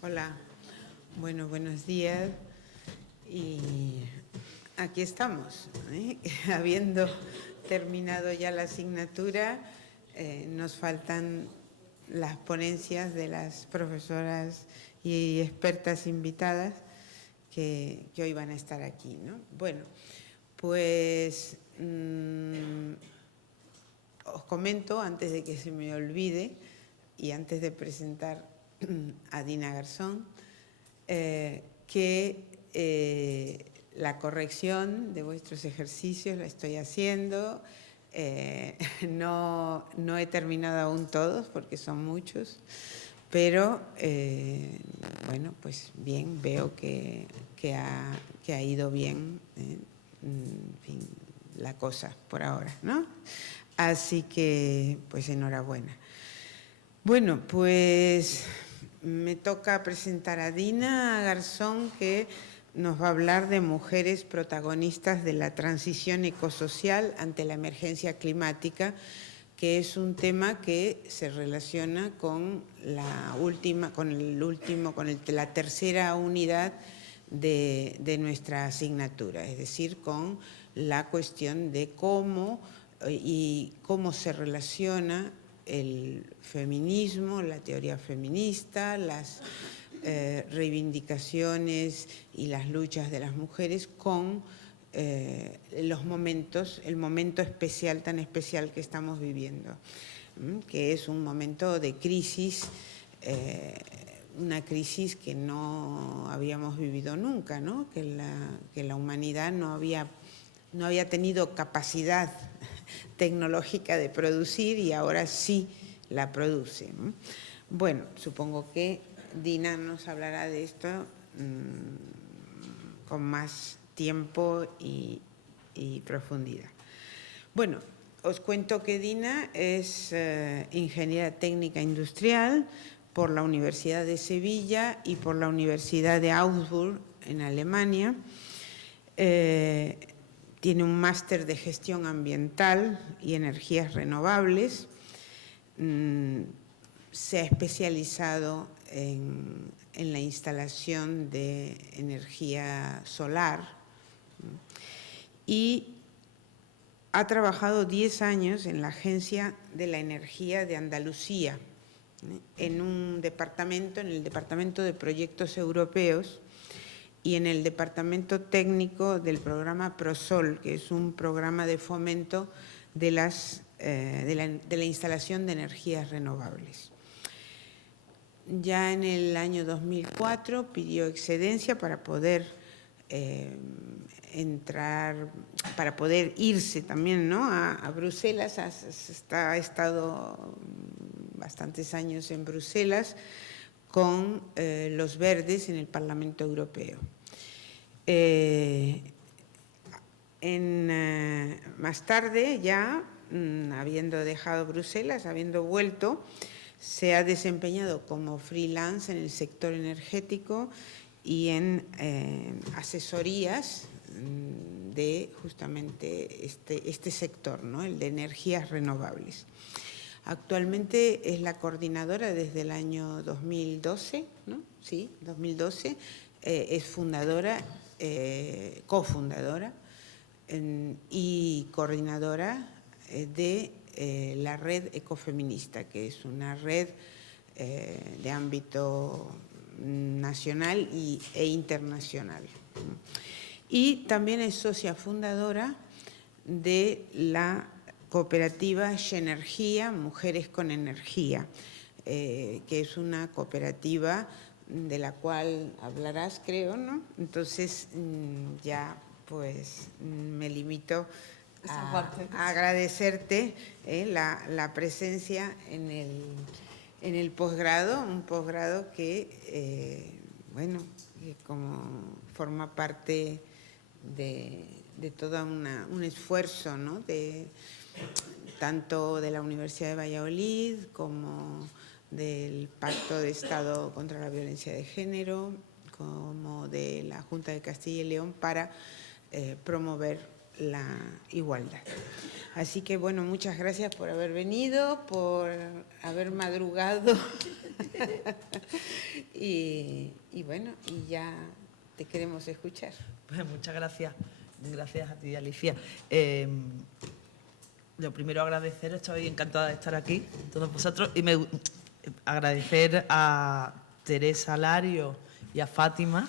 Hola, bueno, buenos días y aquí estamos, habiendo terminado ya la asignatura, nos faltan las ponencias de las profesoras y expertas invitadas que hoy van a estar aquí, ¿no? Bueno, pues os comento antes de que se me olvide y antes de presentar a Dina Garzón, que la corrección de vuestros ejercicios la estoy haciendo. No he terminado aún todos porque son muchos, pero bueno, pues bien, veo que ha ido bien, en fin, la cosa por ahora, ¿no? Así que, pues enhorabuena. Bueno, pues me toca presentar a Dina Garzón, que nos va a hablar de mujeres protagonistas de la transición ecosocial ante la emergencia climática, que es un tema que se relaciona con la tercera unidad de nuestra asignatura, es decir, con la cuestión de cómo se relaciona el feminismo, la teoría feminista, las reivindicaciones y las luchas de las mujeres con el momento especial, tan especial que estamos viviendo, que es un momento de crisis, una crisis que no habíamos vivido nunca, ¿no? Que la humanidad no había tenido capacidad tecnológica de producir y ahora sí la produce. Bueno, supongo que Dina nos hablará de esto con más tiempo y profundidad. Bueno, os cuento que Dina es ingeniera técnica industrial por la Universidad de Sevilla y por la Universidad de Augsburg en Alemania. Tiene un máster de gestión ambiental y energías renovables. Se ha especializado en la instalación de energía solar y ha trabajado 10 años en la Agencia de la Energía de Andalucía, en el Departamento de Proyectos Europeos y en el Departamento Técnico del programa PROSOL, que es un programa de fomento de la instalación de energías renovables. Ya en el año 2004 pidió excedencia para poder irse también, ¿no?, a Bruselas. Ha estado bastantes años en Bruselas con los Verdes en el Parlamento Europeo. Más tarde, ya habiendo dejado Bruselas, habiendo vuelto, se ha desempeñado como freelance en el sector energético y en asesorías de justamente este sector, ¿no?, el de energías renovables. Actualmente es la coordinadora desde el año 2012, ¿no? Sí, 2012. Es fundadora, cofundadora y coordinadora de la Red Ecofeminista, que es una red de ámbito nacional e internacional. Y también es socia fundadora de la cooperativa Xenergia, Mujeres con Energía, que es una cooperativa de la cual hablarás, creo, ¿no? Entonces ya pues me limito a agradecerte la presencia en el posgrado, un posgrado que, bueno, que como forma parte de todo un esfuerzo, ¿no?, tanto de la Universidad de Valladolid como del Pacto de Estado contra la Violencia de Género, como de la Junta de Castilla y León para promover la igualdad. Así que, bueno, muchas gracias por haber venido, por haber madrugado y bueno, y ya te queremos escuchar. Pues muchas gracias. Gracias a ti, Alicia. Lo primero, agradecer, estoy encantada de estar aquí, todos vosotros, y agradecer a Teresa Lario y a Fátima,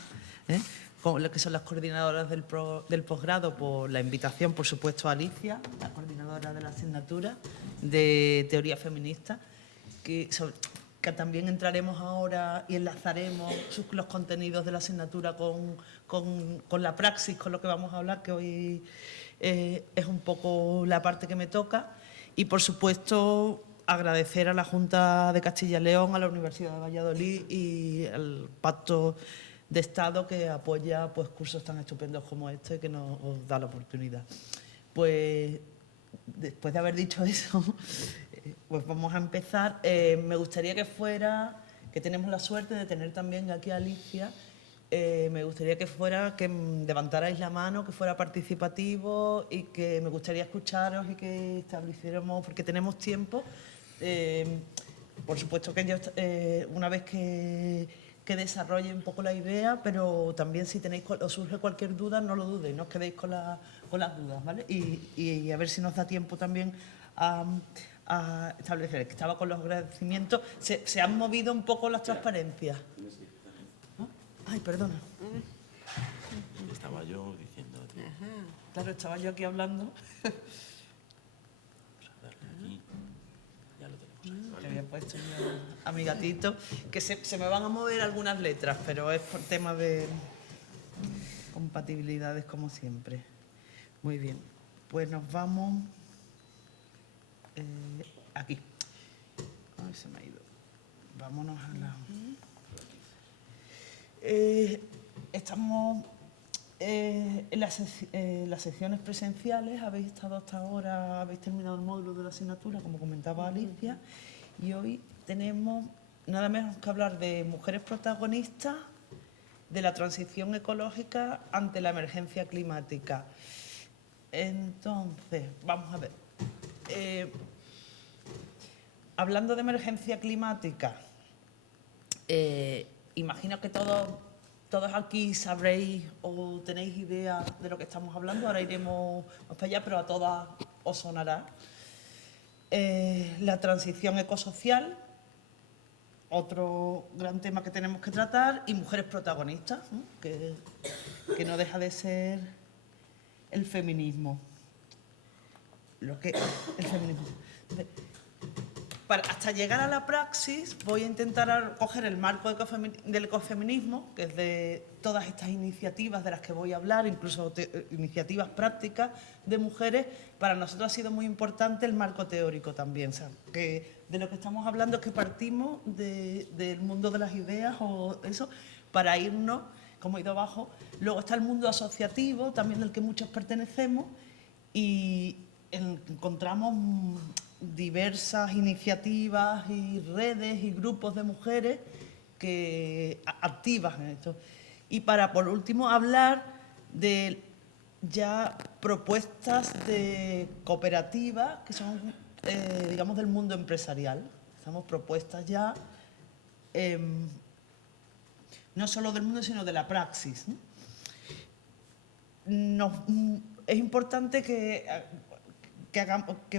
con lo que son las coordinadoras del posgrado, por la invitación, por supuesto a Alicia, la coordinadora de la asignatura de Teoría Feminista, que también entraremos ahora y enlazaremos los contenidos de la asignatura con la praxis, con lo que vamos a hablar, que hoy es un poco la parte que me toca. Y, por supuesto, agradecer a la Junta de Castilla y León, a la Universidad de Valladolid y al Pacto de Estado, que apoya pues cursos tan estupendos como este, que nos da la oportunidad. Pues, después de haber dicho eso, pues vamos a empezar. Me gustaría que tenemos la suerte de tener también aquí a Alicia. Me gustaría que levantarais la mano, que fuera participativo, y que me gustaría escucharos y que estableciéramos, porque tenemos tiempo. Por supuesto que yo, una vez que desarrolle un poco la idea, pero también si os surge cualquier duda, no lo dudéis, no os quedéis con las dudas, ¿vale? Y a ver si nos da tiempo también a establecer. Que estaba con los agradecimientos. Se han movido un poco las transparencias. Ay, perdona. Estaba yo diciendo. Claro, estaba yo aquí hablando. Ya lo tenemos. Que había puesto yo a mi gatito. Que se me van a mover algunas letras, pero es por tema de compatibilidades, como siempre. Muy bien. Pues nos vamos aquí. Ay, se me ha ido. Vámonos a la... estamos en las secciones presenciales. Habéis estado hasta ahora, habéis terminado el módulo de la asignatura, como comentaba Alicia, y hoy tenemos nada menos que hablar de mujeres protagonistas de la transición ecológica ante la emergencia climática. Entonces, vamos a ver. Hablando de emergencia climática, imagino que todos aquí sabréis o tenéis idea de lo que estamos hablando. Ahora iremos más para allá, pero a todas os sonará. La transición ecosocial, otro gran tema que tenemos que tratar, y mujeres protagonistas, ¿no? Que no deja de ser el feminismo. El feminismo. Hasta llegar a la praxis, voy a intentar coger el marco del ecofeminismo, que es de todas estas iniciativas de las que voy a hablar, incluso iniciativas prácticas de mujeres. Para nosotros ha sido muy importante el marco teórico también. O sea, que de lo que estamos hablando es que partimos del mundo de las ideas o eso, para irnos, como he ido abajo. Luego está el mundo asociativo, también del que muchos pertenecemos, y encontramos diversas iniciativas y redes y grupos de mujeres activas en esto. Y por último, hablar de ya propuestas de cooperativas que son, digamos, del mundo empresarial. Estamos propuestas ya, no solo del mundo, sino de la praxis, ¿no? Es importante que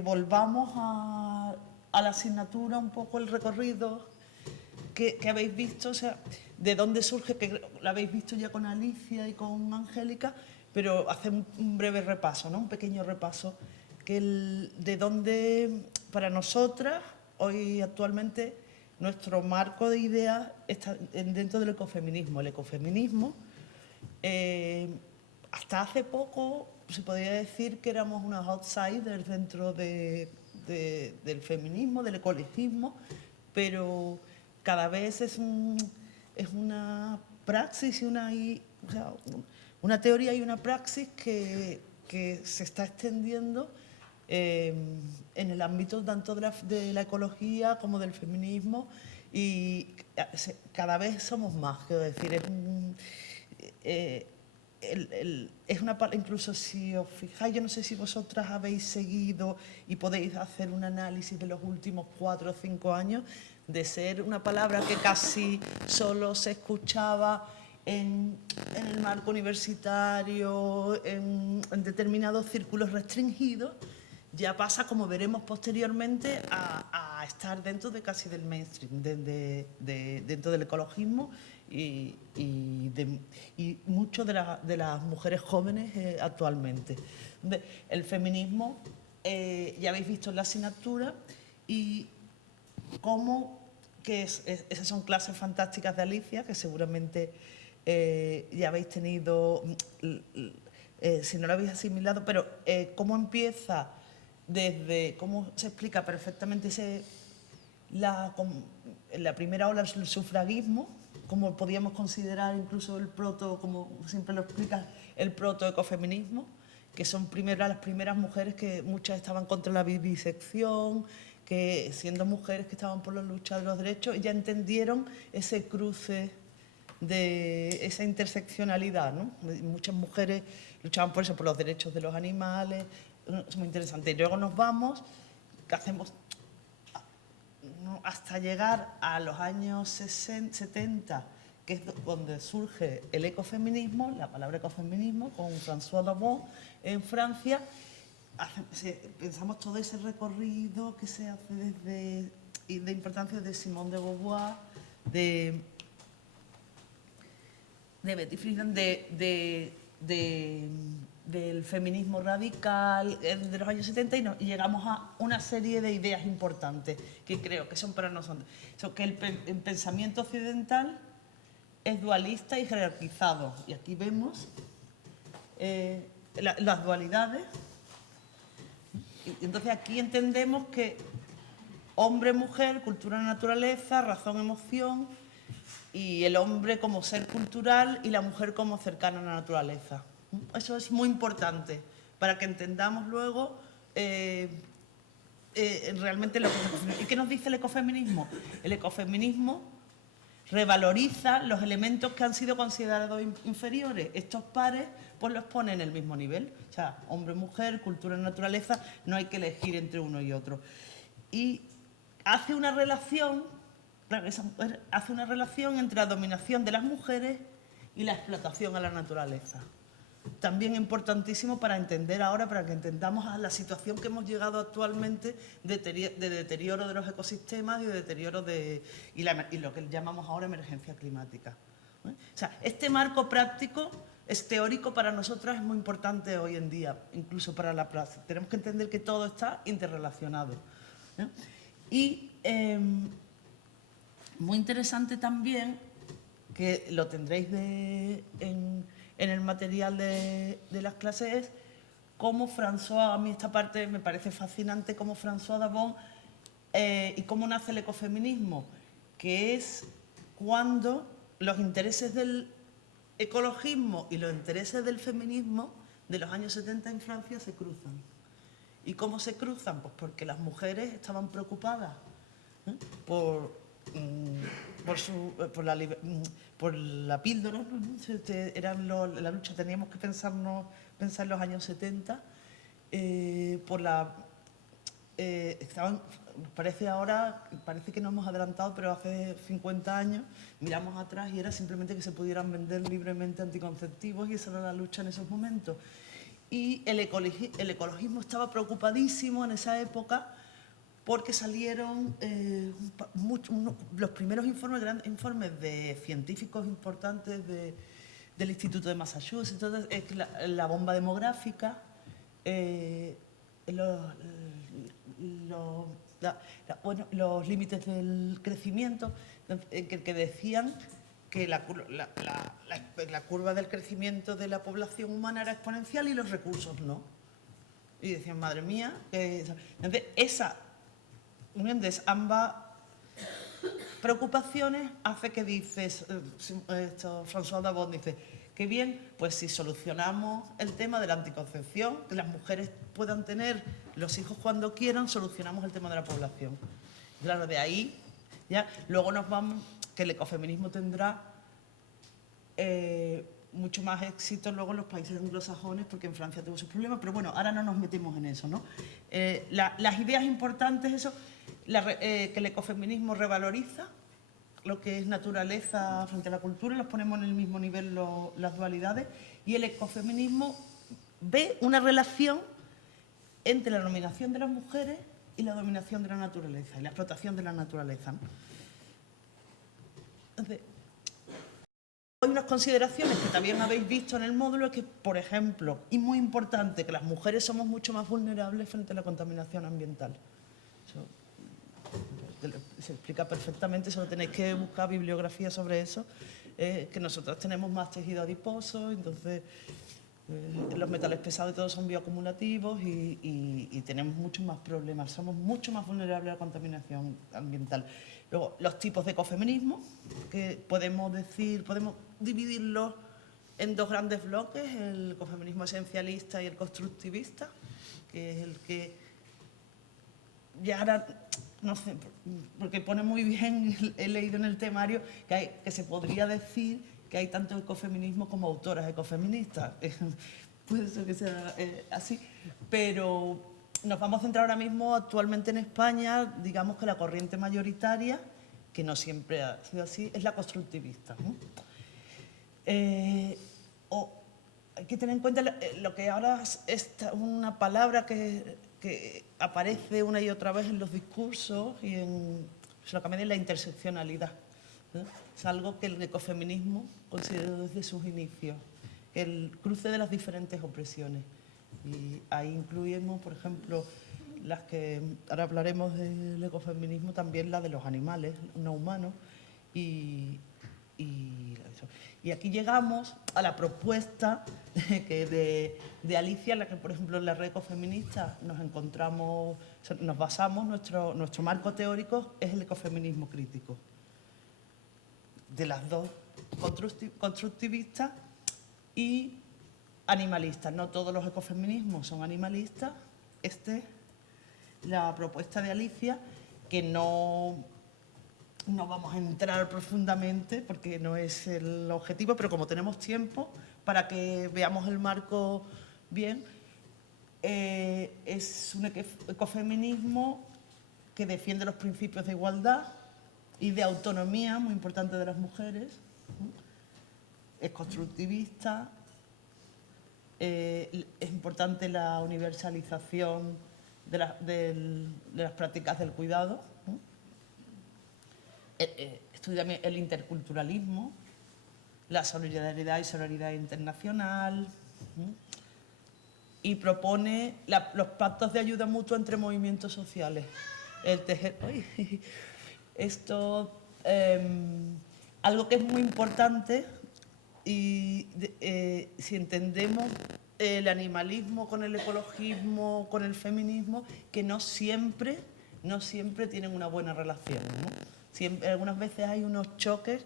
volvamos a la asignatura un poco el recorrido que habéis visto, o sea, de dónde surge, que lo habéis visto ya con Alicia y con Angélica, pero hacer un breve repaso, ¿no? Un pequeño repaso, de dónde, para nosotras, hoy actualmente, nuestro marco de ideas está dentro del ecofeminismo. El ecofeminismo, hasta hace poco, se podría decir que éramos unos outsiders dentro del feminismo, del ecologismo, pero cada vez es una praxis y una teoría y una praxis que se está extendiendo en el ámbito tanto de la ecología como del feminismo, y cada vez somos más, quiero decir, es incluso si os fijáis, yo no sé si vosotras habéis seguido y podéis hacer un análisis de los últimos 4 o 5 años, de ser una palabra que casi solo se escuchaba en el marco universitario, en determinados círculos restringidos, ya pasa, como veremos posteriormente, a estar dentro de casi del mainstream, dentro del ecologismo y mucho de las mujeres jóvenes actualmente. El feminismo, ya habéis visto en la asignatura, y cómo, esas son clases fantásticas de Alicia, que seguramente ya habéis tenido, si no lo habéis asimilado, pero cómo empieza desde, cómo se explica perfectamente la primera ola del sufragismo, como podíamos considerar incluso el como siempre lo explica, el protoecofeminismo, que son las primeras mujeres que muchas estaban contra la vivisección, que siendo mujeres que estaban por la lucha de los derechos, ya entendieron ese cruce, de esa interseccionalidad, ¿no? Muchas mujeres luchaban por eso, por los derechos de los animales. Es muy interesante. Y luego nos vamos, ¿qué hacemos? Hasta llegar a los años 70, que es donde surge el ecofeminismo, la palabra ecofeminismo, con François Dabon en Francia. Pensamos todo ese recorrido que se hace desde, y de importancia de Simone de Beauvoir, de Betty Friedan, del feminismo radical de los años 70 y llegamos a una serie de ideas importantes que creo que son para nosotros. Que el pensamiento occidental es dualista y jerarquizado. Y aquí vemos las dualidades. Y entonces aquí entendemos que hombre-mujer, cultura-naturaleza, razón-emoción, y el hombre como ser cultural y la mujer como cercana a la naturaleza. Eso es muy importante para que entendamos luego realmente lo que es el ecofeminismo. ¿Y qué nos dice el ecofeminismo? El ecofeminismo revaloriza los elementos que han sido considerados inferiores. Estos pares pues los pone en el mismo nivel. O sea, hombre-mujer, cultura-naturaleza, no hay que elegir entre uno y otro. Y hace una relación entre la dominación de las mujeres y la explotación a la naturaleza. También importantísimo para entender ahora, para que entendamos a la situación que hemos llegado actualmente de deterioro de los ecosistemas y de deterioro y lo que llamamos ahora emergencia climática. O sea, este marco práctico es teórico para nosotras, es muy importante hoy en día, incluso para la práctica. Tenemos que entender que todo está interrelacionado. Y muy interesante también, que lo tendréis en el material de las clases, es cómo François, a mí esta parte me parece fascinante, cómo François Dabon y cómo nace el ecofeminismo, que es cuando los intereses del ecologismo y los intereses del feminismo de los años 70 en Francia se cruzan. ¿Y cómo se cruzan? Pues porque las mujeres estaban preocupadas por la píldora, ¿no? La lucha, teníamos que pensar en los años 70, parece que nos hemos adelantado, pero hace 50 años miramos atrás y era simplemente que se pudieran vender libremente anticonceptivos, y esa era la lucha en esos momentos. Y el ecologismo estaba preocupadísimo en esa época porque salieron los primeros grandes informes de científicos importantes del Instituto de Massachusetts. Entonces, la bomba demográfica, los límites del crecimiento, que decían que la curva del crecimiento de la población humana era exponencial y los recursos no. Y decían, madre mía, entonces ambas preocupaciones hace que François Dabon dice, qué bien, pues si solucionamos el tema de la anticoncepción, que las mujeres puedan tener los hijos cuando quieran, solucionamos el tema de la población. Claro, de ahí ya luego nos vamos, que el ecofeminismo tendrá mucho más éxito luego en los países anglosajones, porque en Francia tuvo sus problemas, pero bueno, ahora no nos metemos en eso, ¿no? Las ideas importantes, eso, que el ecofeminismo revaloriza lo que es naturaleza frente a la cultura, los ponemos en el mismo nivel las dualidades, y el ecofeminismo ve una relación entre la dominación de las mujeres y la dominación de la naturaleza, y la explotación de la naturaleza, ¿no? Entonces, hay unas consideraciones que también habéis visto en el módulo, que, por ejemplo, y muy importante, que las mujeres somos mucho más vulnerables frente a la contaminación ambiental. Eso se explica perfectamente, solo tenéis que buscar bibliografía sobre eso, que nosotros tenemos más tejido adiposo, entonces los metales pesados y todos son bioacumulativos y tenemos muchos más problemas, somos mucho más vulnerables a la contaminación ambiental. Luego, los tipos de ecofeminismo, que podemos dividirlos en dos grandes bloques, el ecofeminismo esencialista y el constructivista, que es el que ya ahora, no sé, porque pone muy bien, he leído en el temario, que se podría decir que hay tanto ecofeminismo como autoras ecofeministas. Puede ser que sea así, pero nos vamos a centrar ahora mismo actualmente en España, digamos que la corriente mayoritaria, que no siempre ha sido así, es la constructivista, ¿no? Hay que tener en cuenta lo que ahora es una palabra que aparece una y otra vez en los discursos y lo que me la interseccionalidad, ¿no? Es algo que el ecofeminismo consideró desde sus inicios, el cruce de las diferentes opresiones. Y ahí incluimos, por ejemplo, las que ahora hablaremos del ecofeminismo, también la de los animales no humanos y aquí llegamos a la propuesta de Alicia, en la que, por ejemplo, en la red ecofeminista nos basamos, nuestro marco teórico es el ecofeminismo crítico. De las dos, constructivistas y animalistas. No todos los ecofeminismos son animalistas. La propuesta de Alicia, que no vamos a entrar profundamente porque no es el objetivo, pero como tenemos tiempo para que veamos el marco bien, es un ecofeminismo que defiende los principios de igualdad y de autonomía, muy importante, de las mujeres. Es constructivista, es importante la universalización de las prácticas del cuidado. Estudia el interculturalismo, la solidaridad y solidaridad internacional, y propone los pactos de ayuda mutua entre movimientos sociales. Algo que es muy importante, y si entendemos el animalismo con el ecologismo, con el feminismo, que no siempre tienen una buena relación, ¿no? Algunas veces hay unos choques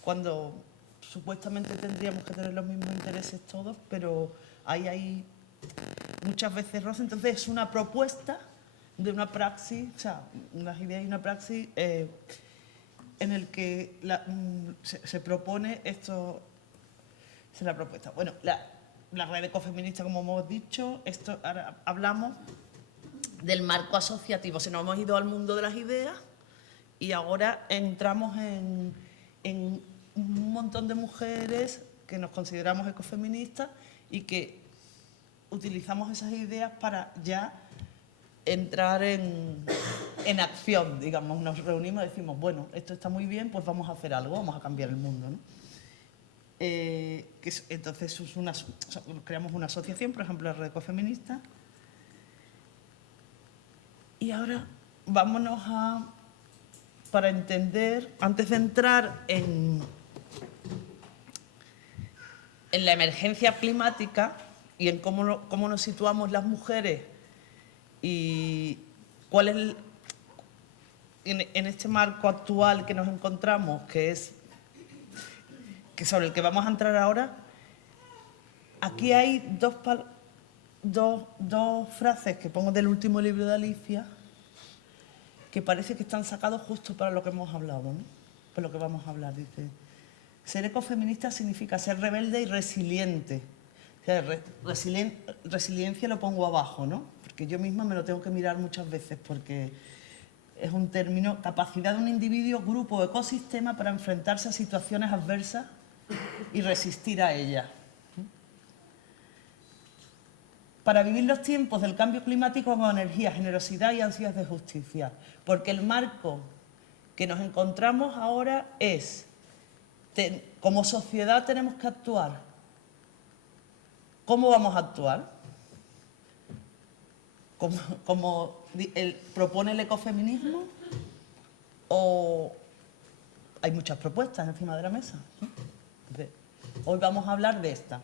cuando supuestamente tendríamos que tener los mismos intereses todos, pero hay muchas veces roces. Entonces es una propuesta de una praxis, o sea, unas ideas y una praxis en el que se propone esto, es la propuesta. Bueno, la red ecofeminista, como hemos dicho, ahora hablamos del marco asociativo. Se nos hemos ido al mundo de las ideas y ahora entramos en un montón de mujeres que nos consideramos ecofeministas y que utilizamos esas ideas para ya entrar en acción, digamos. Nos reunimos y decimos, bueno, esto está muy bien, pues vamos a hacer algo, vamos a cambiar el mundo, ¿no? Entonces creamos una asociación, por ejemplo, la Red Ecofeminista. Y ahora vámonos para entender, antes de entrar en la emergencia climática y en cómo nos situamos las mujeres y cuál es en este marco actual que nos encontramos, que sobre el que vamos a entrar ahora. Aquí hay dos frases que pongo del último libro de Alicia, que parece que están sacados justo para lo que hemos hablado, ¿no? Por lo que vamos a hablar. Dice, Ser ecofeminista significa ser rebelde y resiliente. O sea, resiliencia lo pongo abajo, ¿no? Porque yo misma me lo tengo que mirar muchas veces porque es un término, capacidad de un individuo, grupo o ecosistema para enfrentarse a situaciones adversas y resistir a ellas. Para vivir los tiempos del cambio climático con energía, generosidad y ansias de justicia. Porque el marco que nos encontramos ahora es, como sociedad tenemos que actuar. ¿Cómo vamos a actuar? ¿Como propone el ecofeminismo? ¿O hay muchas propuestas encima de la mesa? Entonces, hoy vamos a hablar de esta.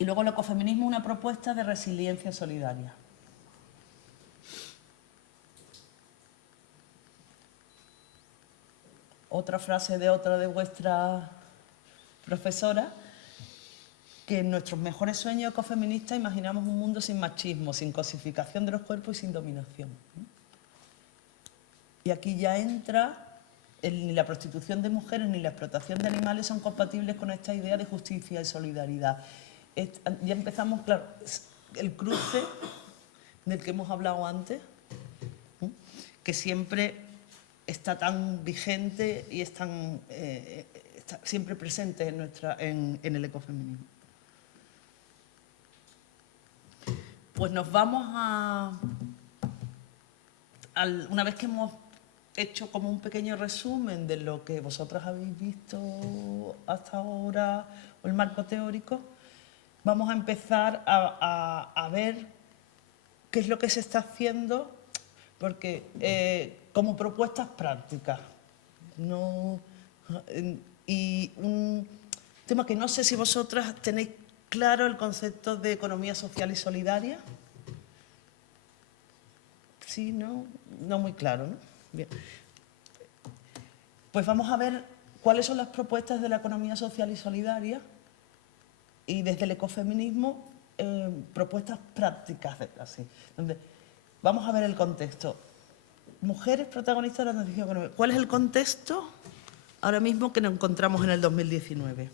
Y luego el ecofeminismo es una propuesta de resiliencia solidaria. Otra frase de otra de vuestras profesoras, que en nuestros mejores sueños ecofeministas imaginamos un mundo sin machismo, sin cosificación de los cuerpos y sin dominación. Y aquí ya entra, ni la prostitución de mujeres ni la explotación de animales son compatibles con esta idea de justicia y solidaridad. Ya empezamos, claro, el cruce del que hemos hablado antes, que siempre está tan vigente y está siempre presente en el ecofeminismo. Pues nos vamos una vez que hemos hecho como un pequeño resumen de lo que vosotras habéis visto hasta ahora, o el marco teórico, vamos a empezar a ver qué es lo que se está haciendo, porque como propuestas prácticas. Y un tema que no sé si vosotras tenéis claro, el concepto de economía social y solidaria. Sí, ¿no? No muy claro, ¿no? Bien. Pues vamos a ver cuáles son las propuestas de la economía social y solidaria y desde el ecofeminismo propuestas prácticas, así, donde vamos a ver el contexto. Mujeres protagonistas de la transición económica. ¿Cuál es el contexto ahora mismo que nos encontramos en el 2019?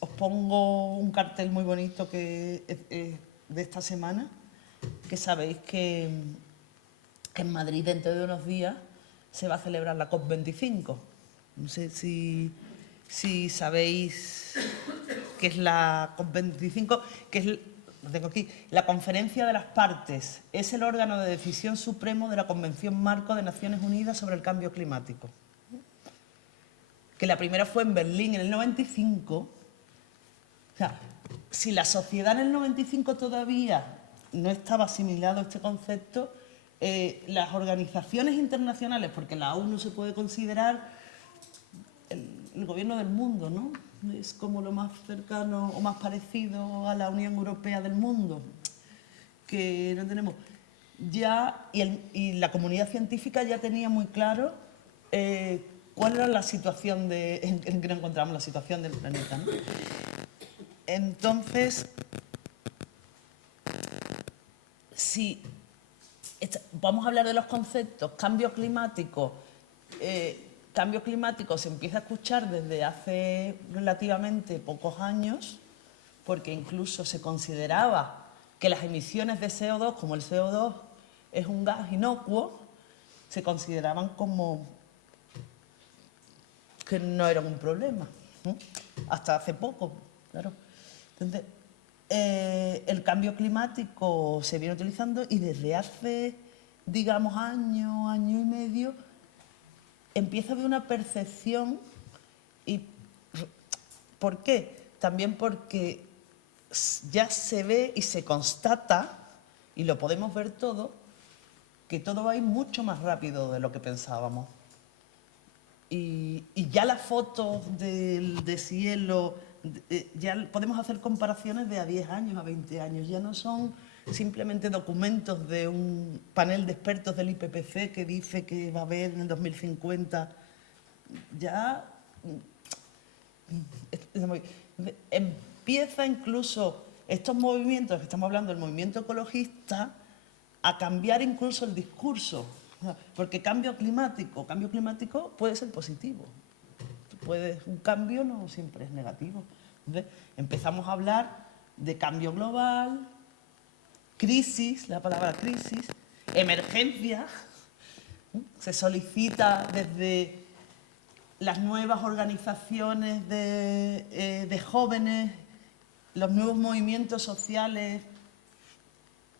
Os pongo un cartel muy bonito que de esta semana, que sabéis que en Madrid dentro de unos días se va a celebrar la COP25. No sé si sabéis qué es la COP25, que es, lo tengo aquí, la Conferencia de las Partes. Es el órgano de decisión supremo de la Convención Marco de Naciones Unidas sobre el Cambio Climático. Que la primera fue en Berlín en el 95. O sea, si la sociedad en el 95 todavía no estaba asimilado a este concepto, las organizaciones internacionales, porque la ONU se puede considerar el gobierno del mundo, ¿no? Es como lo más cercano o más parecido a la Unión Europea del mundo, que no tenemos. Ya, y la comunidad científica ya tenía muy claro cuál era la situación en que nos encontramos, la situación del planeta, ¿no? Entonces, si vamos a hablar de los conceptos, cambio climático se empieza a escuchar desde hace relativamente pocos años, porque incluso se consideraba que las emisiones de CO2, como el CO2 es un gas inocuo, se consideraban como que no eran un problema, ¿no? Hasta hace poco, claro. Entonces, el cambio climático se viene utilizando y desde hace, digamos, año y medio, empieza a haber una percepción. ¿Y por qué? También porque ya se ve y se constata, y lo podemos ver todo, que todo va a ir mucho más rápido de lo que pensábamos. Y ya las fotos de cielo, ya podemos hacer comparaciones de a 10 años, a 20 años. Ya no son simplemente documentos de un panel de expertos del IPCC que dice que va a haber en el 2050. Ya empieza incluso estos movimientos, que estamos hablando del movimiento ecologista, a cambiar incluso el discurso. Porque cambio climático puede ser positivo. Un cambio no siempre es negativo. Entonces, empezamos a hablar de cambio global, crisis, la palabra crisis, emergencia. Se solicita desde las nuevas organizaciones de jóvenes, los nuevos movimientos sociales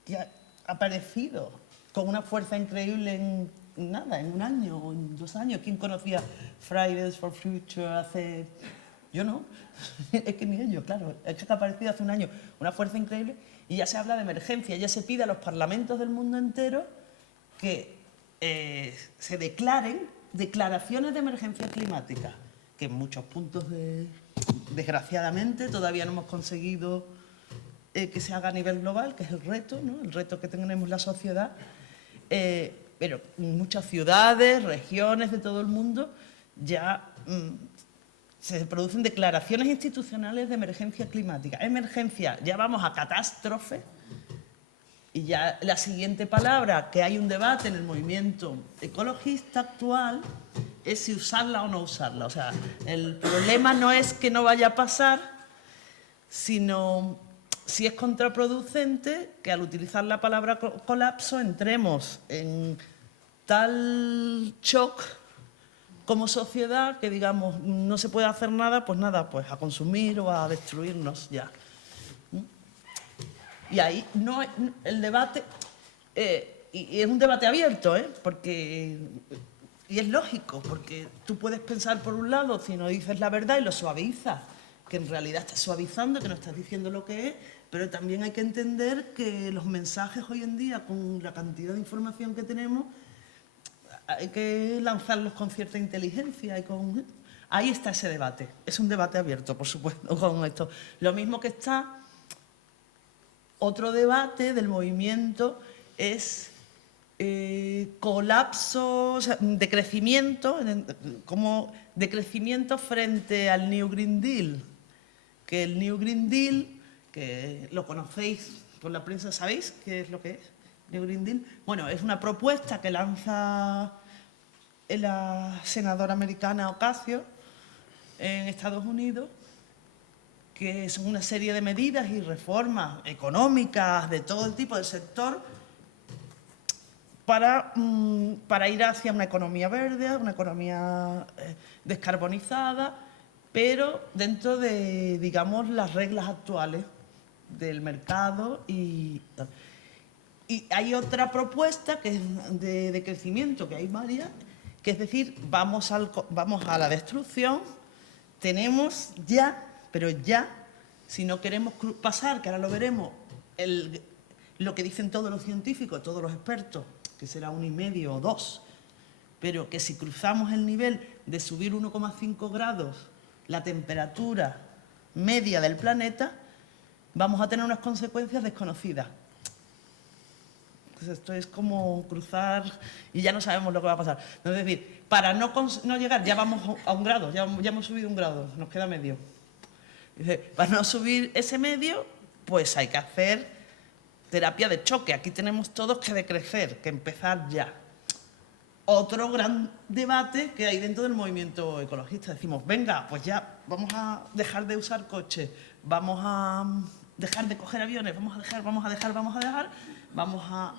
que han aparecido con una fuerza increíble en un año o en 2 años. ¿Quién conocía Fridays for Future hace...? Yo no, es que ni ellos, claro. Es que ha aparecido hace un año una fuerza increíble y ya se habla de emergencia, ya se pide a los parlamentos del mundo entero que se declaren declaraciones de emergencia climática, que en muchos puntos, desgraciadamente, todavía no hemos conseguido que se haga a nivel global, que es el reto, ¿no? El reto que tenemos la sociedad. Pero en muchas ciudades, regiones de todo el mundo, ya se producen declaraciones institucionales de emergencia climática. Emergencia, ya vamos a catástrofe. Y ya la siguiente palabra, que hay un debate en el movimiento ecologista actual, es si usarla o no usarla. O sea, el problema no es que no vaya a pasar, sino si es contraproducente que al utilizar la palabra colapso entremos en tal shock como sociedad que digamos no se puede hacer nada, pues a consumir o a destruirnos ya. Y ahí no el debate, y es un debate abierto, porque, y es lógico, porque tú puedes pensar por un lado, si no dices la verdad y lo suavizas, que en realidad estás suavizando, que no estás diciendo lo que es, pero también hay que entender que los mensajes hoy en día, con la cantidad de información que tenemos, hay que lanzarlos con cierta inteligencia y con... Ahí está ese debate, es un debate abierto, por supuesto, con esto. Lo mismo que está... Otro debate del movimiento es colapso, o sea, decrecimiento, como decrecimiento frente al New Green Deal. Que el New Green Deal, que lo conocéis por la prensa, ¿sabéis qué es lo que es? New Green Deal. Bueno, es una propuesta que lanza la senadora americana Ocasio en Estados Unidos, que son una serie de medidas y reformas económicas de todo el tipo del sector para ir hacia una economía verde, una economía descarbonizada, pero dentro de, digamos, las reglas actuales del mercado. Y hay otra propuesta que es de crecimiento, que hay varias, que es decir, vamos a la destrucción, tenemos ya... Pero ya, si no queremos pasar, que ahora lo veremos, lo que dicen todos los científicos, todos los expertos, que será 1,5 o 2, pero que si cruzamos el nivel de subir 1,5 grados la temperatura media del planeta, vamos a tener unas consecuencias desconocidas. Entonces, esto es como cruzar y ya no sabemos lo que va a pasar. Es decir, para no llegar, ya vamos a 1 grado, ya hemos subido 1 grado, nos queda medio. Para no subir ese medio, pues hay que hacer terapia de choque. Aquí tenemos todos que decrecer, que empezar ya. Otro gran debate que hay dentro del movimiento ecologista. Decimos, venga, pues ya vamos a dejar de usar coches, vamos a dejar de coger aviones, vamos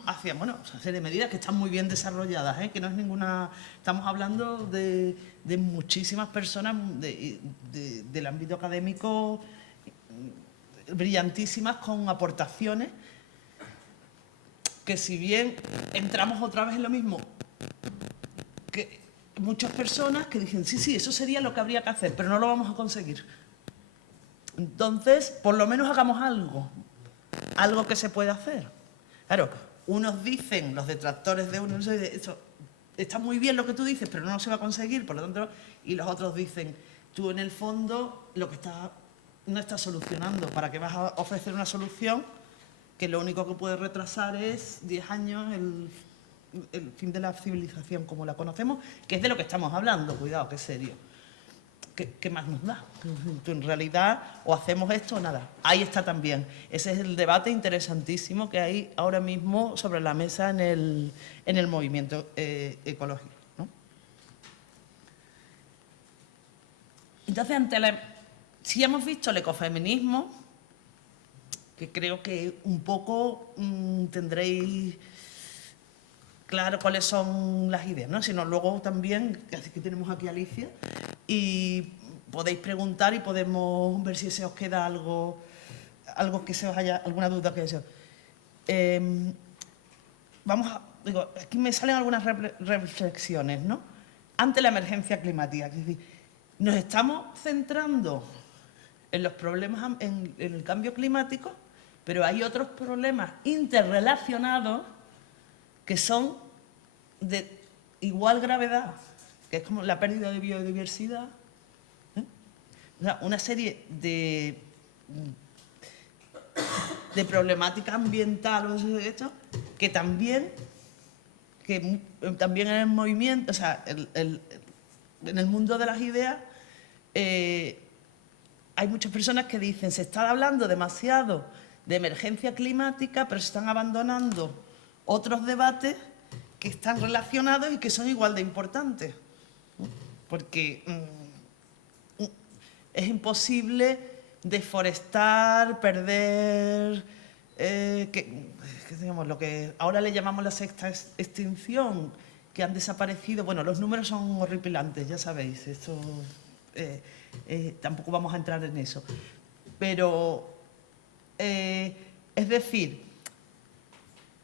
hacia, bueno, una serie de medidas que están muy bien desarrolladas, que no es ninguna... Estamos hablando de muchísimas personas del ámbito académico brillantísimas con aportaciones que, si bien entramos otra vez en lo mismo, que muchas personas que dicen, sí, eso sería lo que habría que hacer, pero no lo vamos a conseguir. Entonces, por lo menos hagamos algo que se puede hacer. Claro, unos dicen, los detractores de uno, eso, está muy bien lo que tú dices, pero no se va a conseguir, por lo tanto, y los otros dicen, tú en el fondo no estás solucionando, ¿para qué vas a ofrecer una solución que lo único que puede retrasar es 10 años el fin de la civilización como la conocemos, que es de lo que estamos hablando, cuidado, que es serio. ¿qué más nos da? Que en realidad o hacemos esto o nada. Ahí está también. Ese es el debate interesantísimo que hay ahora mismo sobre la mesa en el movimiento ecológico, ¿no? Entonces, si ya hemos visto el ecofeminismo, que creo que un poco tendréis claro cuáles son las ideas, ¿no? Sino luego también, así que tenemos aquí a Alicia, y podéis preguntar y podemos ver si se os queda algo que se os haya, alguna duda que eso. Aquí me salen algunas reflexiones, ¿no? Ante la emergencia climática, es decir, nos estamos centrando en los problemas, en el cambio climático, pero hay otros problemas interrelacionados que son de igual gravedad, que es como la pérdida de biodiversidad, ¿eh? O sea, una serie de problemática ambiental o esto, que también en el movimiento, o sea, en el mundo de las ideas, hay muchas personas que dicen se está hablando demasiado de emergencia climática, pero se están abandonando otros debates que están relacionados y que son igual de importantes. Porque es imposible deforestar, perder, digamos, lo que ahora le llamamos la sexta extinción, que han desaparecido. Bueno, los números son horripilantes, ya sabéis, esto, tampoco vamos a entrar en eso. Pero, es decir,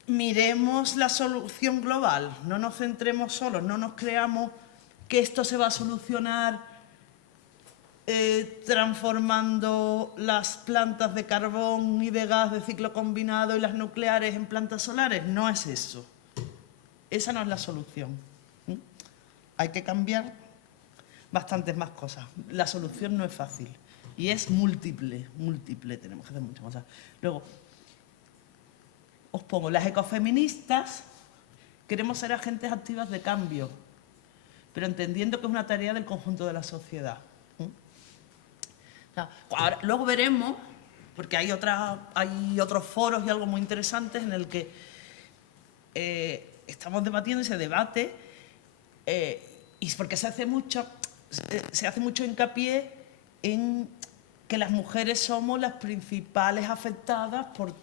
miremos la solución global, no nos centremos solos, no nos creamos que esto se va a solucionar transformando las plantas de carbón y de gas de ciclo combinado y las nucleares en plantas solares. No es eso. Esa no es la solución. Hay que cambiar bastantes más cosas. La solución no es fácil y es múltiple, tenemos que hacer muchas cosas. Luego, os pongo, las ecofeministas queremos ser agentes activas de cambio, pero entendiendo que es una tarea del conjunto de la sociedad. Ahora, luego veremos, porque hay otros foros y algo muy interesantes en el que estamos debatiendo ese debate, y porque se hace mucho hincapié en que las mujeres somos las principales afectadas por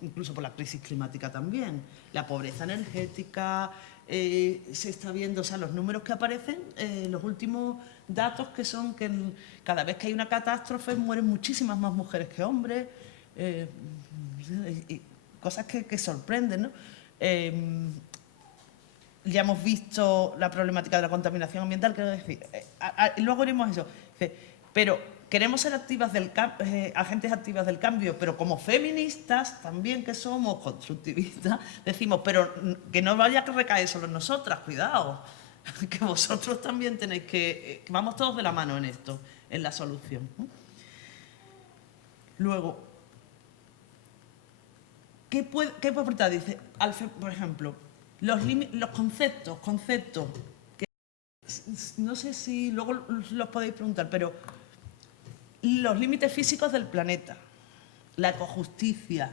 incluso por la crisis climática también, la pobreza energética. Se está viendo, o sea, los números que aparecen, los últimos datos que son que cada vez que hay una catástrofe mueren muchísimas más mujeres que hombres, y cosas que sorprenden, ¿no? Ya hemos visto la problemática de la contaminación ambiental, quiero decir, luego haremos eso, pero queremos ser agentes activas del cambio, pero como feministas también que somos constructivistas, decimos, pero que no vaya a recaer solo en nosotras, cuidado, que vosotros también tenéis que vamos todos de la mano en esto, en la solución. Luego, ¿qué puede aportar? Dice, por ejemplo, los conceptos, que no sé si luego los podéis preguntar, pero los límites físicos del planeta, la ecojusticia,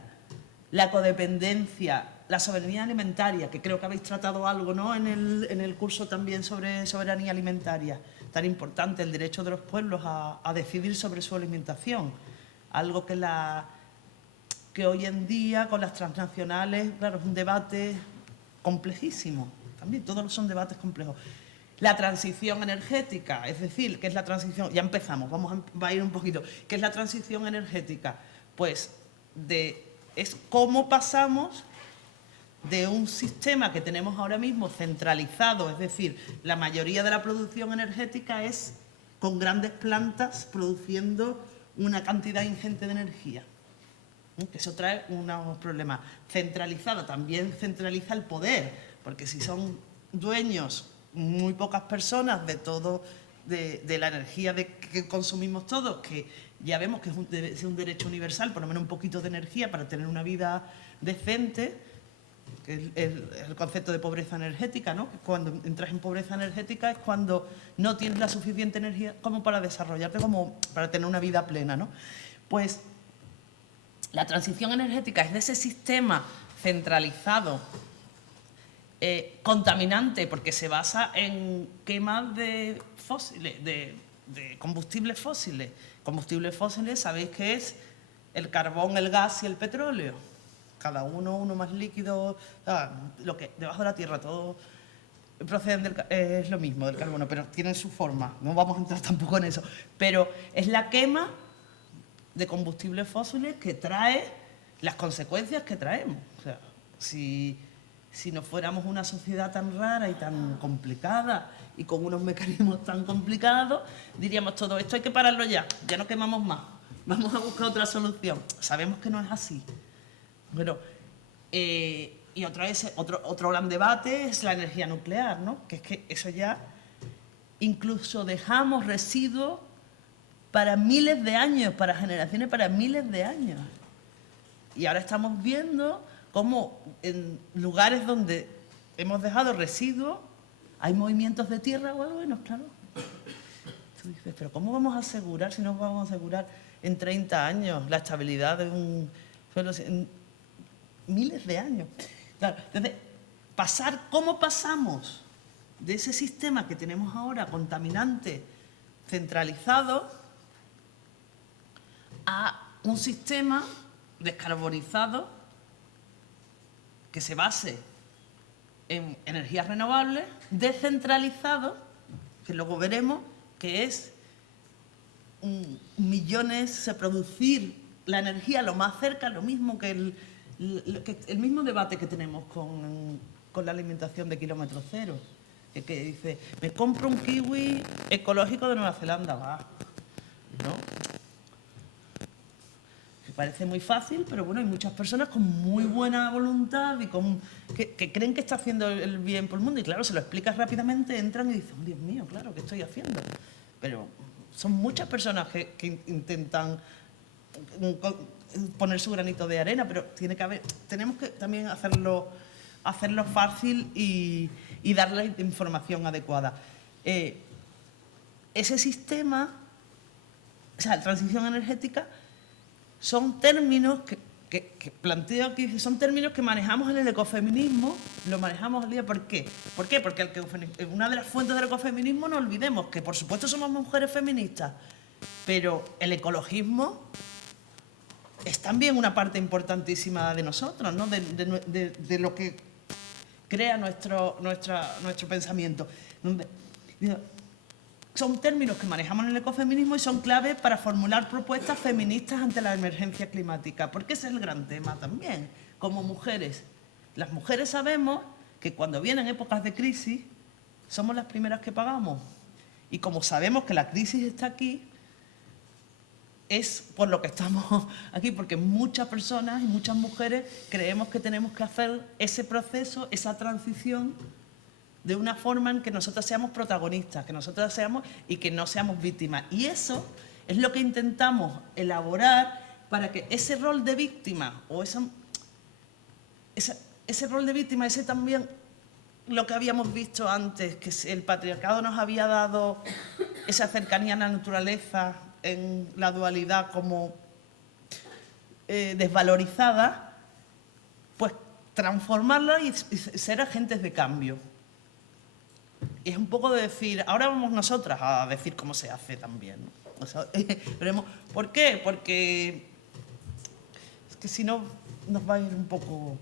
la codependencia, la soberanía alimentaria, que creo que habéis tratado algo, ¿no?, en el curso también sobre soberanía alimentaria, tan importante, el derecho de los pueblos a decidir sobre su alimentación, algo que hoy en día con las transnacionales, claro, es un debate complejísimo, también todos son debates complejos. La transición energética, es decir, ¿qué es la transición? Ya empezamos, va a ir un poquito. ¿Qué es la transición energética? Pues es cómo pasamos de un sistema que tenemos ahora mismo centralizado, es decir, la mayoría de la producción energética es con grandes plantas produciendo una cantidad ingente de energía. Que eso trae unos problemas. Centralizado también centraliza el poder, porque si son dueños muy pocas personas de todo, de la energía que consumimos todos, que ya vemos que es un derecho universal, por lo menos un poquito de energía para tener una vida decente, que es el concepto de pobreza energética, ¿no? Que cuando entras en pobreza energética es cuando no tienes la suficiente energía como para desarrollarte, como para tener una vida plena, ¿no? Pues la transición energética es de ese sistema centralizado, contaminante, porque se basa en quemas de fósiles, de combustibles fósiles. Combustibles fósiles, sabéis que es el carbón, el gas y el petróleo. Cada uno más líquido, lo que debajo de la tierra, todo proceden es lo mismo del carbono, pero tienen su forma. No vamos a entrar tampoco en eso. Pero es la quema de combustibles fósiles que trae las consecuencias que traemos. O sea, si no fuéramos una sociedad tan rara y tan complicada y con unos mecanismos tan complicados, diríamos todo esto hay que pararlo ya no quemamos más, vamos a buscar otra solución. Sabemos que no es así. Bueno, y otro gran debate es la energía nuclear, ¿no? Que es que eso ya incluso dejamos residuos para miles de años, para generaciones, para miles de años. Y ahora estamos viendo cómo en lugares donde hemos dejado residuos hay movimientos de tierra o algo, bueno, claro. Tú dices, pero ¿cómo vamos a asegurar, si no vamos a asegurar en 30 años la estabilidad de un suelo? En miles de años. Claro, entonces, ¿cómo pasamos de ese sistema que tenemos ahora contaminante, centralizado, a un sistema descarbonizado que se base en energías renovables, descentralizado, que luego veremos que es producir la energía lo más cerca, lo mismo que el mismo debate que tenemos con la alimentación de kilómetro cero, que dice, me compro un kiwi ecológico de Nueva Zelanda, va, ¿no? Parece muy fácil, pero bueno, hay muchas personas con muy buena voluntad y que creen que está haciendo el bien por el mundo. Y claro, se lo explicas rápidamente, entran y dicen, Dios mío, claro, ¿qué estoy haciendo? Pero son muchas personas que intentan poner su granito de arena, pero tenemos que también hacerlo fácil y darle información adecuada. Ese sistema, o sea, la transición energética, son términos que planteo aquí, son términos que manejamos en el ecofeminismo, lo manejamos al día. ¿Por qué? ¿Por qué? Porque una de las fuentes del ecofeminismo, no olvidemos que por supuesto somos mujeres feministas, pero el ecologismo es también una parte importantísima de nosotros, ¿no? de lo que crea nuestro pensamiento. Son términos que manejamos en el ecofeminismo y son clave para formular propuestas feministas ante la emergencia climática, porque ese es el gran tema también. Como mujeres, las mujeres sabemos que cuando vienen épocas de crisis, somos las primeras que pagamos. Y como sabemos que la crisis está aquí, es por lo que estamos aquí, porque muchas personas y muchas mujeres creemos que tenemos que hacer ese proceso, esa transición, de una forma en que nosotros seamos protagonistas, que nosotros seamos y que no seamos víctimas. Y eso es lo que intentamos elaborar para que ese rol de víctima, o ese rol de víctima, ese también lo que habíamos visto antes, que el patriarcado nos había dado esa cercanía a la naturaleza en la dualidad como desvalorizada, pues transformarla y ser agentes de cambio. Y es un poco de decir, ahora vamos nosotras a decir cómo se hace también, ¿no? O sea, veremos. ¿Por qué? Porque es que si no nos va a ir un poco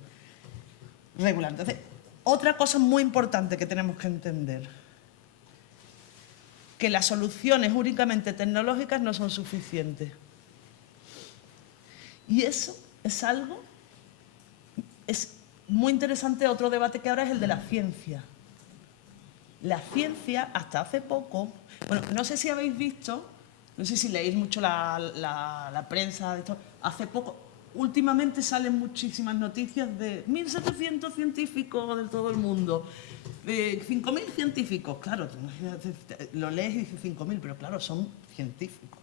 regular. Entonces, otra cosa muy importante que tenemos que entender, que las soluciones únicamente tecnológicas no son suficientes. Y eso es algo, es muy interesante. Otro debate que ahora es el de la ciencia. La ciencia, hasta hace poco, bueno, no sé si habéis visto, no sé si leéis mucho la prensa de esto, hace poco, últimamente salen muchísimas noticias de 1.700 científicos de todo el mundo, de 5.000 científicos, claro, lo lees y dices 5.000, pero claro, son científicos,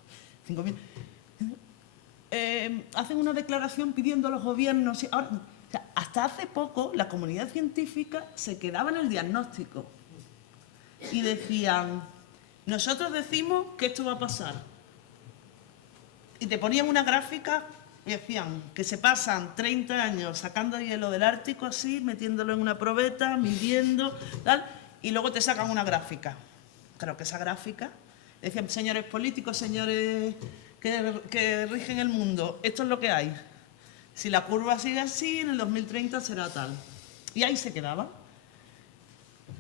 5.000. Hacen una declaración pidiendo a los gobiernos, ahora, o sea, hasta hace poco la comunidad científica se quedaba en el diagnóstico y decían, nosotros decimos que esto va a pasar. Y te ponían una gráfica y decían que se pasan 30 años sacando hielo del Ártico así, metiéndolo en una probeta, midiendo, tal, y luego te sacan una gráfica. Claro que esa gráfica, decían, señores políticos, señores que rigen el mundo, esto es lo que hay. Si la curva sigue así, en el 2030 será tal. Y ahí se quedaba.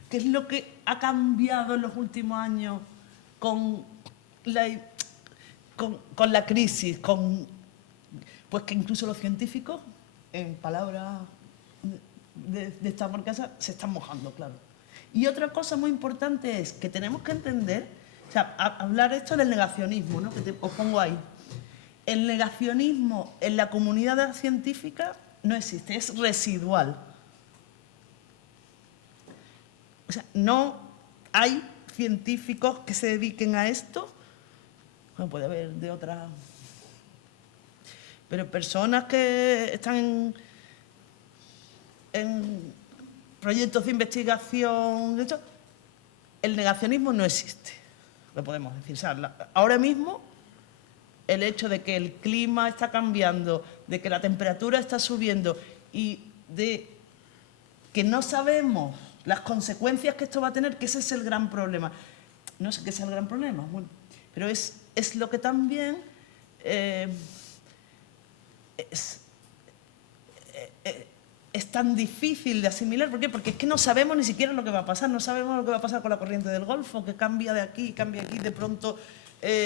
¿Qué es lo que ha cambiado en los últimos años con la crisis? Pues que incluso los científicos, en palabras de esta marquesa, se están mojando, claro. Y otra cosa muy importante es que tenemos que entender, o sea, hablar esto del negacionismo, ¿no? Que os pongo ahí. El negacionismo en la comunidad científica no existe, es residual. O sea, no hay científicos que se dediquen a esto. Bueno, puede haber de otras. Pero personas que están en proyectos de investigación, de hecho, el negacionismo no existe, lo podemos decir. O sea, ahora mismo, el hecho de que el clima está cambiando, de que la temperatura está subiendo y de que no sabemos las consecuencias que esto va a tener, que ese es el gran problema. No sé qué es el gran problema, bueno, pero es lo que también es tan difícil de asimilar. ¿Por qué? Porque es que no sabemos ni siquiera lo que va a pasar. No sabemos lo que va a pasar con la corriente del Golfo, que cambia de aquí, cambia aquí. De pronto,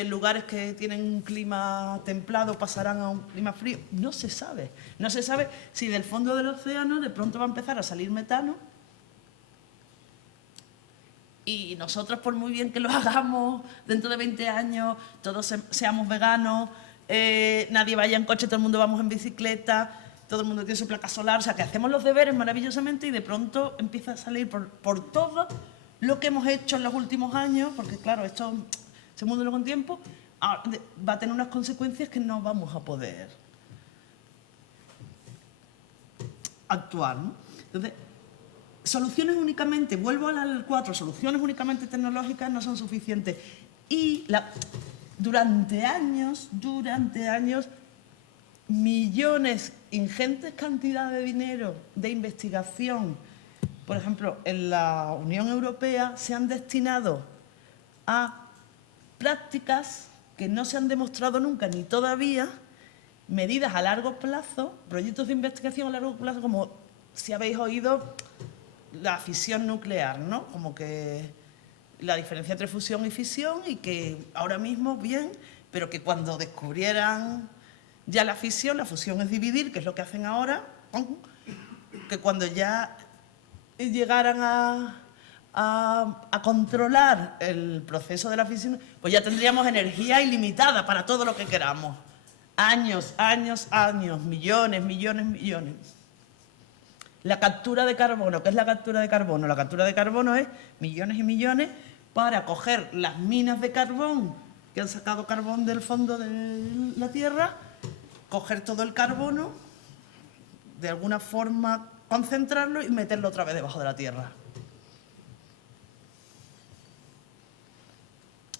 lugares que tienen un clima templado pasarán a un clima frío. No se sabe. No se sabe si del fondo del océano de pronto va a empezar a salir metano. Y nosotros, por muy bien que lo hagamos, dentro de 20 años, todos seamos veganos, nadie vaya en coche, todo el mundo vamos en bicicleta, todo el mundo tiene su placa solar, o sea, que hacemos los deberes maravillosamente y de pronto empieza a salir por todo lo que hemos hecho en los últimos años, porque claro, ese mundo con tiempo va a tener unas consecuencias que no vamos a poder actuar, ¿no? Entonces, soluciones únicamente, vuelvo al 4, soluciones únicamente tecnológicas no son suficientes. Y durante años, millones, ingentes cantidades de dinero de investigación, por ejemplo, en la Unión Europea, se han destinado a prácticas que no se han demostrado nunca ni todavía, medidas a largo plazo, proyectos de investigación a largo plazo, como si habéis oído la fisión nuclear, ¿no? Como que la diferencia entre fusión y fisión, y que ahora mismo bien, pero que cuando descubrieran ya la fusión es dividir, que es lo que hacen ahora, que cuando ya llegaran a controlar el proceso de la fisión, pues ya tendríamos energía ilimitada para todo lo que queramos. Años, millones. La captura de carbono, ¿qué es la captura de carbono? La captura de carbono es millones y millones para coger las minas de carbón que han sacado carbón del fondo de la Tierra, coger todo el carbono, de alguna forma concentrarlo y meterlo otra vez debajo de la Tierra.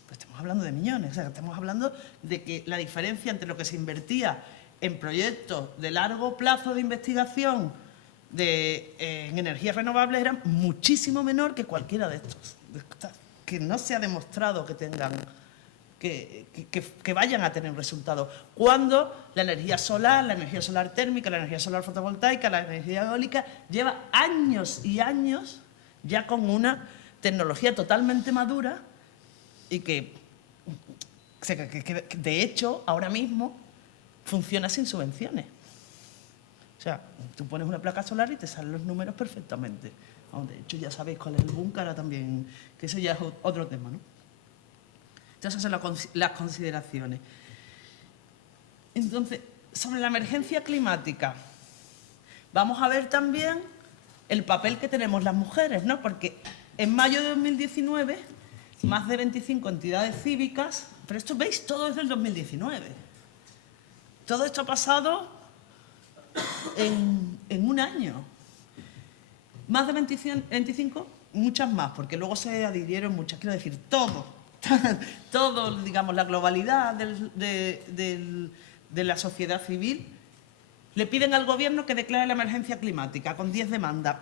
Pues estamos hablando de millones, o sea, estamos hablando de que la diferencia entre lo que se invertía en proyectos de largo plazo de investigación en energías renovables era muchísimo menor que cualquiera de estos, que no se ha demostrado que tengan, que vayan a tener resultados. Cuando la energía solar térmica, la energía solar fotovoltaica, la energía eólica, lleva años y años ya con una tecnología totalmente madura y que de hecho ahora mismo funciona sin subvenciones. O sea, tú pones una placa solar y te salen los números perfectamente. De hecho, ya sabéis cuál es el boom, ahora también, que eso ya es otro tema, ¿no? Entonces, esas son las consideraciones. Entonces, sobre la emergencia climática, vamos a ver también el papel que tenemos las mujeres, ¿no? Porque en mayo de 2019, más de 25 entidades cívicas, pero esto, ¿veis? Todo es del 2019. Todo esto ha pasado en en un año. Más de 25, muchas más, porque luego se adhirieron muchas. Quiero decir, todo, digamos, la globalidad de la sociedad civil, le piden al gobierno que declare la emergencia climática con 10 demandas.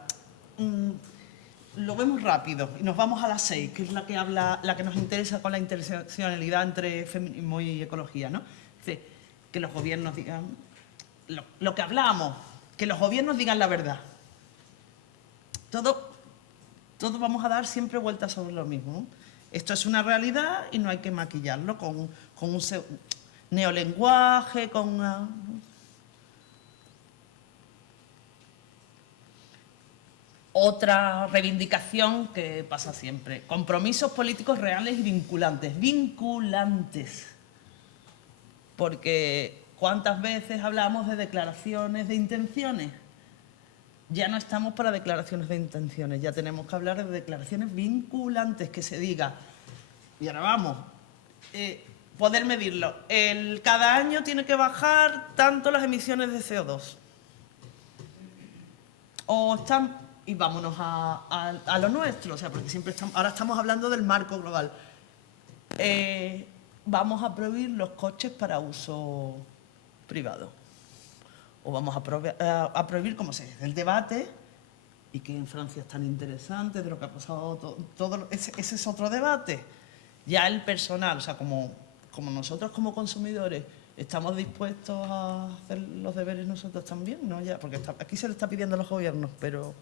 Lo vemos rápido y nos vamos a las 6, que es la que nos interesa con la interseccionalidad entre feminismo y ecología, ¿no? Dice, que los gobiernos digan lo que hablamos, que los gobiernos digan la verdad. Todo vamos a dar siempre vueltas sobre lo mismo, ¿no? Esto es una realidad y no hay que maquillarlo con un neolenguaje, con una... Otra reivindicación que pasa siempre. Compromisos políticos reales y vinculantes. Vinculantes. Porque ¿cuántas veces hablamos de declaraciones de intenciones? Ya no estamos para declaraciones de intenciones, ya tenemos que hablar de declaraciones vinculantes, que se diga, y ahora vamos, poder medirlo. Cada año tiene que bajar tanto las emisiones de CO2. Y vámonos a lo nuestro, o sea, porque siempre ahora estamos hablando del marco global. Vamos a prohibir los coches para uso privado. O vamos a prohibir, como se dice, el debate, y que en Francia es tan interesante, de lo que ha pasado, ese es otro debate. Ya el personal, o sea, como nosotros como consumidores estamos dispuestos a hacer los deberes nosotros también, ¿no? Ya, porque aquí se le está pidiendo a los gobiernos, pero...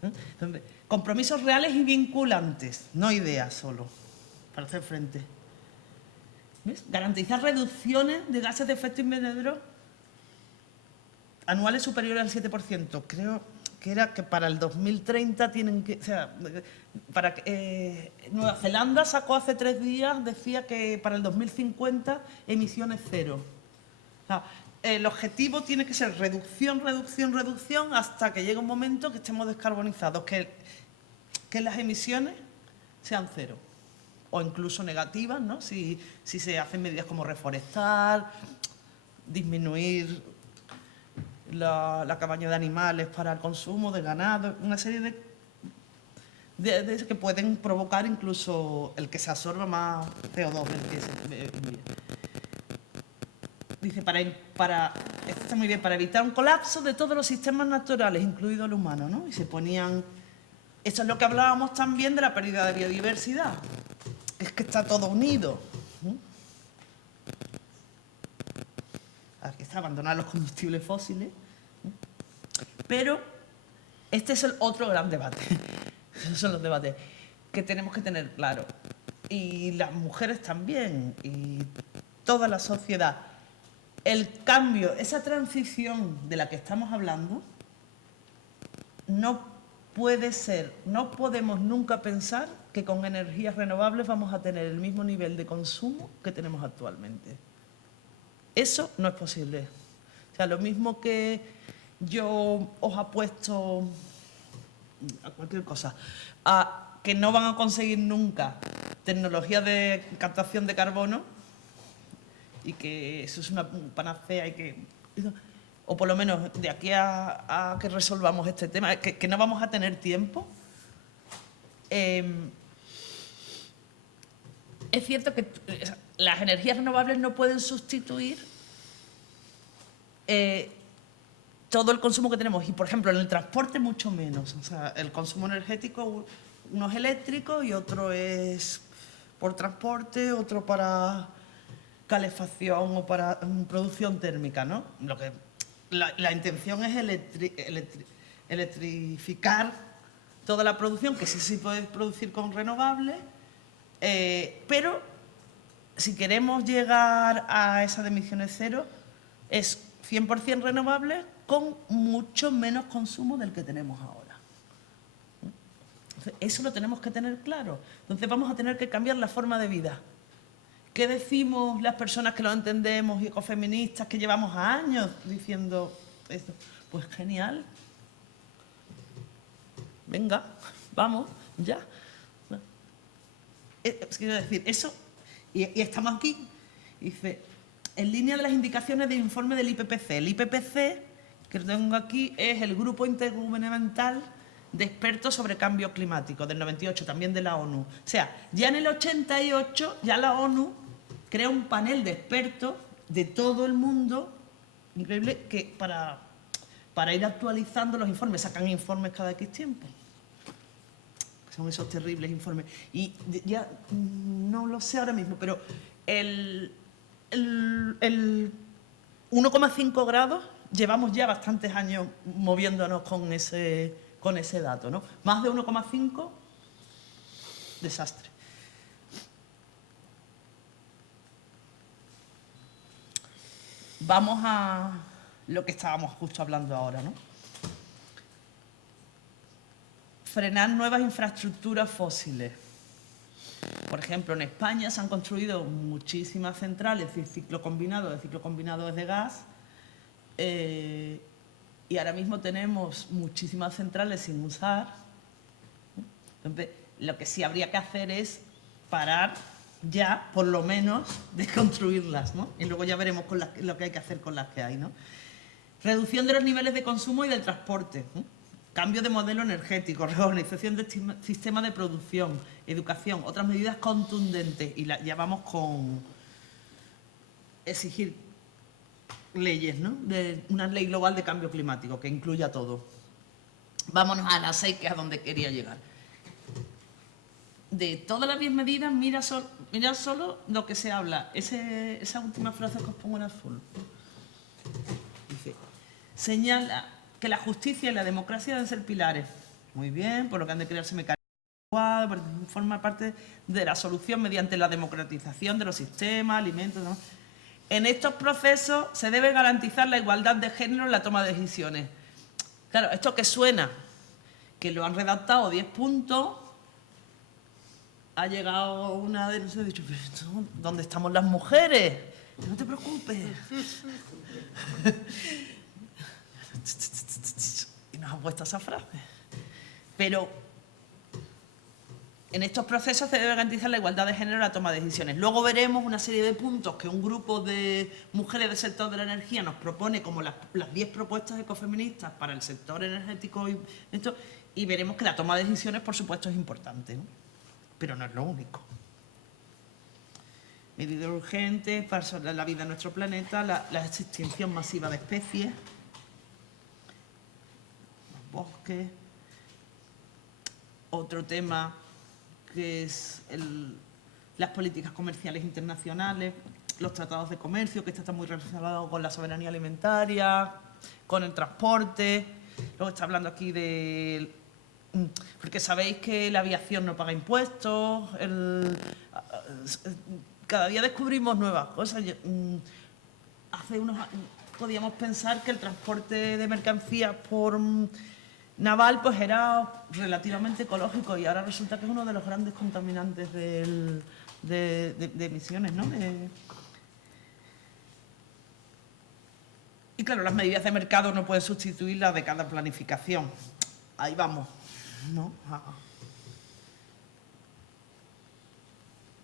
Entonces, compromisos reales y vinculantes, no ideas solo, para hacer frente. ¿Ves? Garantizar reducciones de gases de efecto invernadero anuales superiores al 7%. Creo que era que para el 2030 tienen que... O sea, Nueva Zelanda sacó hace 3 días, decía que para el 2050 emisiones cero. O sea, el objetivo tiene que ser reducción, reducción, reducción, hasta que llegue un momento que estemos descarbonizados, que las emisiones sean cero. O incluso negativas, ¿no? Si se hacen medidas como reforestar, disminuir la cabaña de animales para el consumo de ganado, una serie de que pueden provocar incluso el que se absorba más CO2. Dice, esto está muy bien, para evitar un colapso de todos los sistemas naturales, incluido el humano, ¿no? Y se ponían... Esto es lo que hablábamos también de la pérdida de biodiversidad. Es que está todo unido. Aquí está, abandonar los combustibles fósiles. Pero este es el otro gran debate. Esos son los debates que tenemos que tener claro. Y las mujeres también, y toda la sociedad. El cambio, esa transición de la que estamos hablando, no puede ser, no podemos nunca pensar que con energías renovables vamos a tener el mismo nivel de consumo que tenemos actualmente. Eso no es posible. O sea, lo mismo que yo os apuesto a cualquier cosa, a que no van a conseguir nunca tecnología de captación de carbono y que eso es una panacea y que... O por lo menos de aquí a que resolvamos este tema, que no vamos a tener tiempo. Es cierto que las energías renovables no pueden sustituir todo el consumo que tenemos. Y, por ejemplo, en el transporte mucho menos. O sea, el consumo energético, uno es eléctrico y otro es por transporte, otro para calefacción o para producción térmica, ¿no? La intención es electrificar toda la producción, que sí se puede producir con renovables, pero si queremos llegar a esas emisiones cero, es 100% renovable con mucho menos consumo del que tenemos ahora. Entonces, eso lo tenemos que tener claro. Entonces vamos a tener que cambiar la forma de vida. ¿Qué decimos las personas que lo entendemos y ecofeministas que llevamos años diciendo esto? Pues genial. Venga, vamos, ya. Quiero decir, eso, y estamos aquí, dice, en línea de las indicaciones del informe del IPCC. El IPCC que tengo aquí, es el Grupo Intergubernamental de Expertos sobre Cambio Climático, del 98, también de la ONU. O sea, ya en el 88, ya la ONU crea un panel de expertos de todo el mundo, increíble, que para ir actualizando los informes, sacan informes cada X tiempo. Son esos terribles informes. Y ya no lo sé ahora mismo, pero el 1,5 grados llevamos ya bastantes años moviéndonos con ese dato, ¿no? Más de 1,5, desastre. Vamos a lo que estábamos justo hablando ahora, ¿no? Frenar nuevas infraestructuras fósiles. Por ejemplo, en España se han construido muchísimas centrales de ciclo combinado es de gas, y ahora mismo tenemos muchísimas centrales sin usar. Entonces, lo que sí habría que hacer es parar ya, por lo menos, de construirlas, ¿no? Y luego ya veremos con lo que hay que hacer con las que hay, ¿no? Reducción de los niveles de consumo y del transporte, ¿no? Cambio de modelo energético, reorganización del sistema de producción, educación, otras medidas contundentes. Y ya vamos con exigir leyes, ¿no? De una ley global de cambio climático que incluya todo. Vámonos a las 6, que es a donde quería llegar. De todas las 10 medidas, mira solo lo que se habla. Esa última frase que os pongo en azul. Dice, señala que la justicia y la democracia deben ser pilares. Muy bien, por lo que han de crearse mecanismos adecuados, formar parte de la solución mediante la democratización de los sistemas, alimentos, ¿no? En estos procesos se debe garantizar la igualdad de género en la toma de decisiones. Claro, esto que suena, que lo han redactado 10 puntos, ha llegado una de nosotros y ha dicho, pero ¿dónde estamos las mujeres? No te preocupes. Y nos han puesto esa frase. Pero en estos procesos se debe garantizar la igualdad de género en la toma de decisiones. Luego veremos una serie de puntos que un grupo de mujeres del sector de la energía nos propone como las 10 propuestas ecofeministas para el sector energético y veremos que la toma de decisiones, por supuesto, es importante, ¿no? Pero no es lo único. Medidas urgentes para la vida en nuestro planeta, la extinción masiva de especies, los bosques. Otro tema que es las políticas comerciales internacionales, los tratados de comercio, que está muy relacionado con la soberanía alimentaria, con el transporte. Luego está hablando aquí de... Porque sabéis que la aviación no paga impuestos, cada día descubrimos nuevas cosas. Hace unos años podíamos pensar que el transporte de mercancías por naval pues era relativamente ecológico y ahora resulta que es uno de los grandes contaminantes de emisiones, ¿no? Y claro, las medidas de mercado no pueden sustituir las de cada planificación. Ahí vamos, ¿no?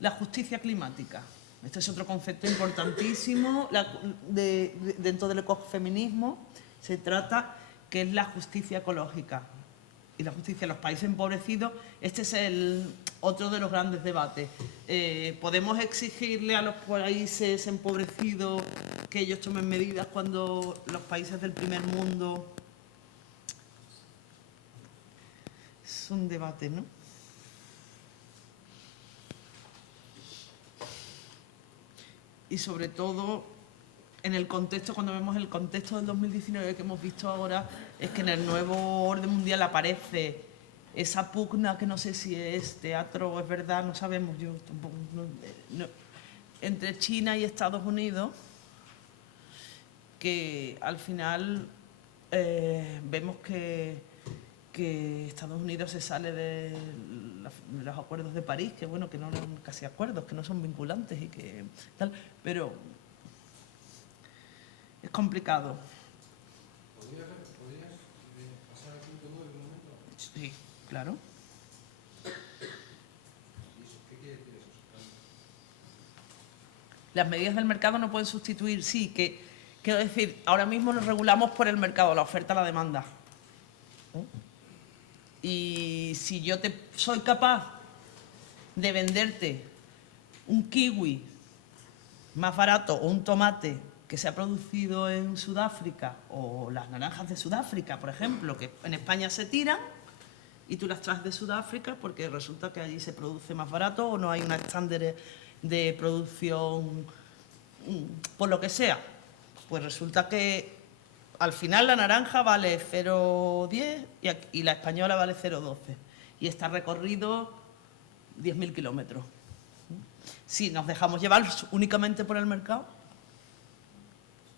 La justicia climática. Este es otro concepto importantísimo dentro del ecofeminismo. Se trata que es la justicia ecológica y la justicia en los países empobrecidos. Este es otro de los grandes debates. ¿Podemos exigirle a los países empobrecidos que ellos tomen medidas cuando los países del primer mundo? Es un debate, ¿no? Y sobre todo, en el contexto, cuando vemos el contexto del 2019 que hemos visto ahora, es que en el nuevo orden mundial aparece esa pugna que no sé si es teatro o es verdad, no sabemos, yo tampoco, entre China y Estados Unidos, que al final vemos que Estados Unidos se sale de los acuerdos de París, que bueno, que no eran casi acuerdos, que no son vinculantes y que tal, pero es complicado. ¿Podrías pasar al punto 9 un momento? Sí, claro. ¿Qué quiere decir eso? Las medidas del mercado no pueden sustituir, sí, que Quiero decir, ahora mismo nos regulamos por el mercado, la oferta, la demanda. Y si yo soy capaz de venderte un kiwi más barato o un tomate que se ha producido en Sudáfrica o las naranjas de Sudáfrica, por ejemplo, que en España se tiran y tú las traes de Sudáfrica porque resulta que allí se produce más barato o no hay una estándar de producción, por lo que sea, pues resulta que al final la naranja vale 0,10 y la española vale 0,12 y está recorrido 10.000 kilómetros. Si nos dejamos llevar únicamente por el mercado.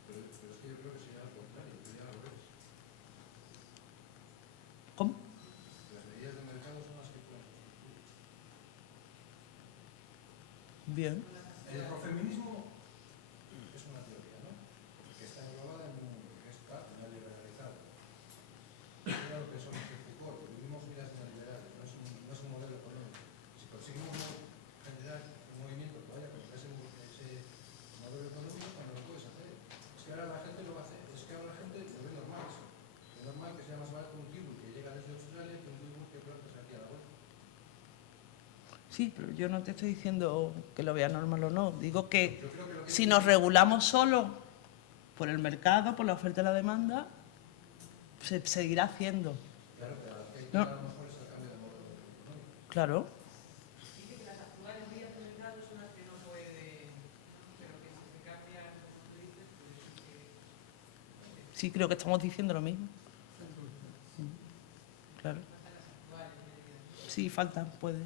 Pero es que yo creo que sería al contrario, sería al revés. ¿Cómo? Las medidas de mercado son las que pueden sustituir. Bien. El ecofeminismo es una teoría, ¿no? Que está englobada en una liberalizada. Era lo que eso nos explicó, que vivimos vidas neoliberales, no es un modelo económico. Si conseguimos generar un movimiento que vaya contra ese modelo económico, cuando lo puedes hacer. Es que ahora la gente lo va a hacer, es que ahora la gente lo ve normal eso. Es normal que sea más barato un kiwi que llega desde Australia que un kiwi que plantas aquí a la vuelta. Sí, pero yo no te estoy diciendo que lo vea normal o no. Digo que Yo creo que lo que si nos regulamos solo por el mercado, por la oferta y la demanda, se seguirá haciendo. claro, pero lo que hay que No. a lo mejor es el cambio de modelo económico. Claro. Sí, creo que estamos diciendo lo mismo. Claro. Sí, falta, puede.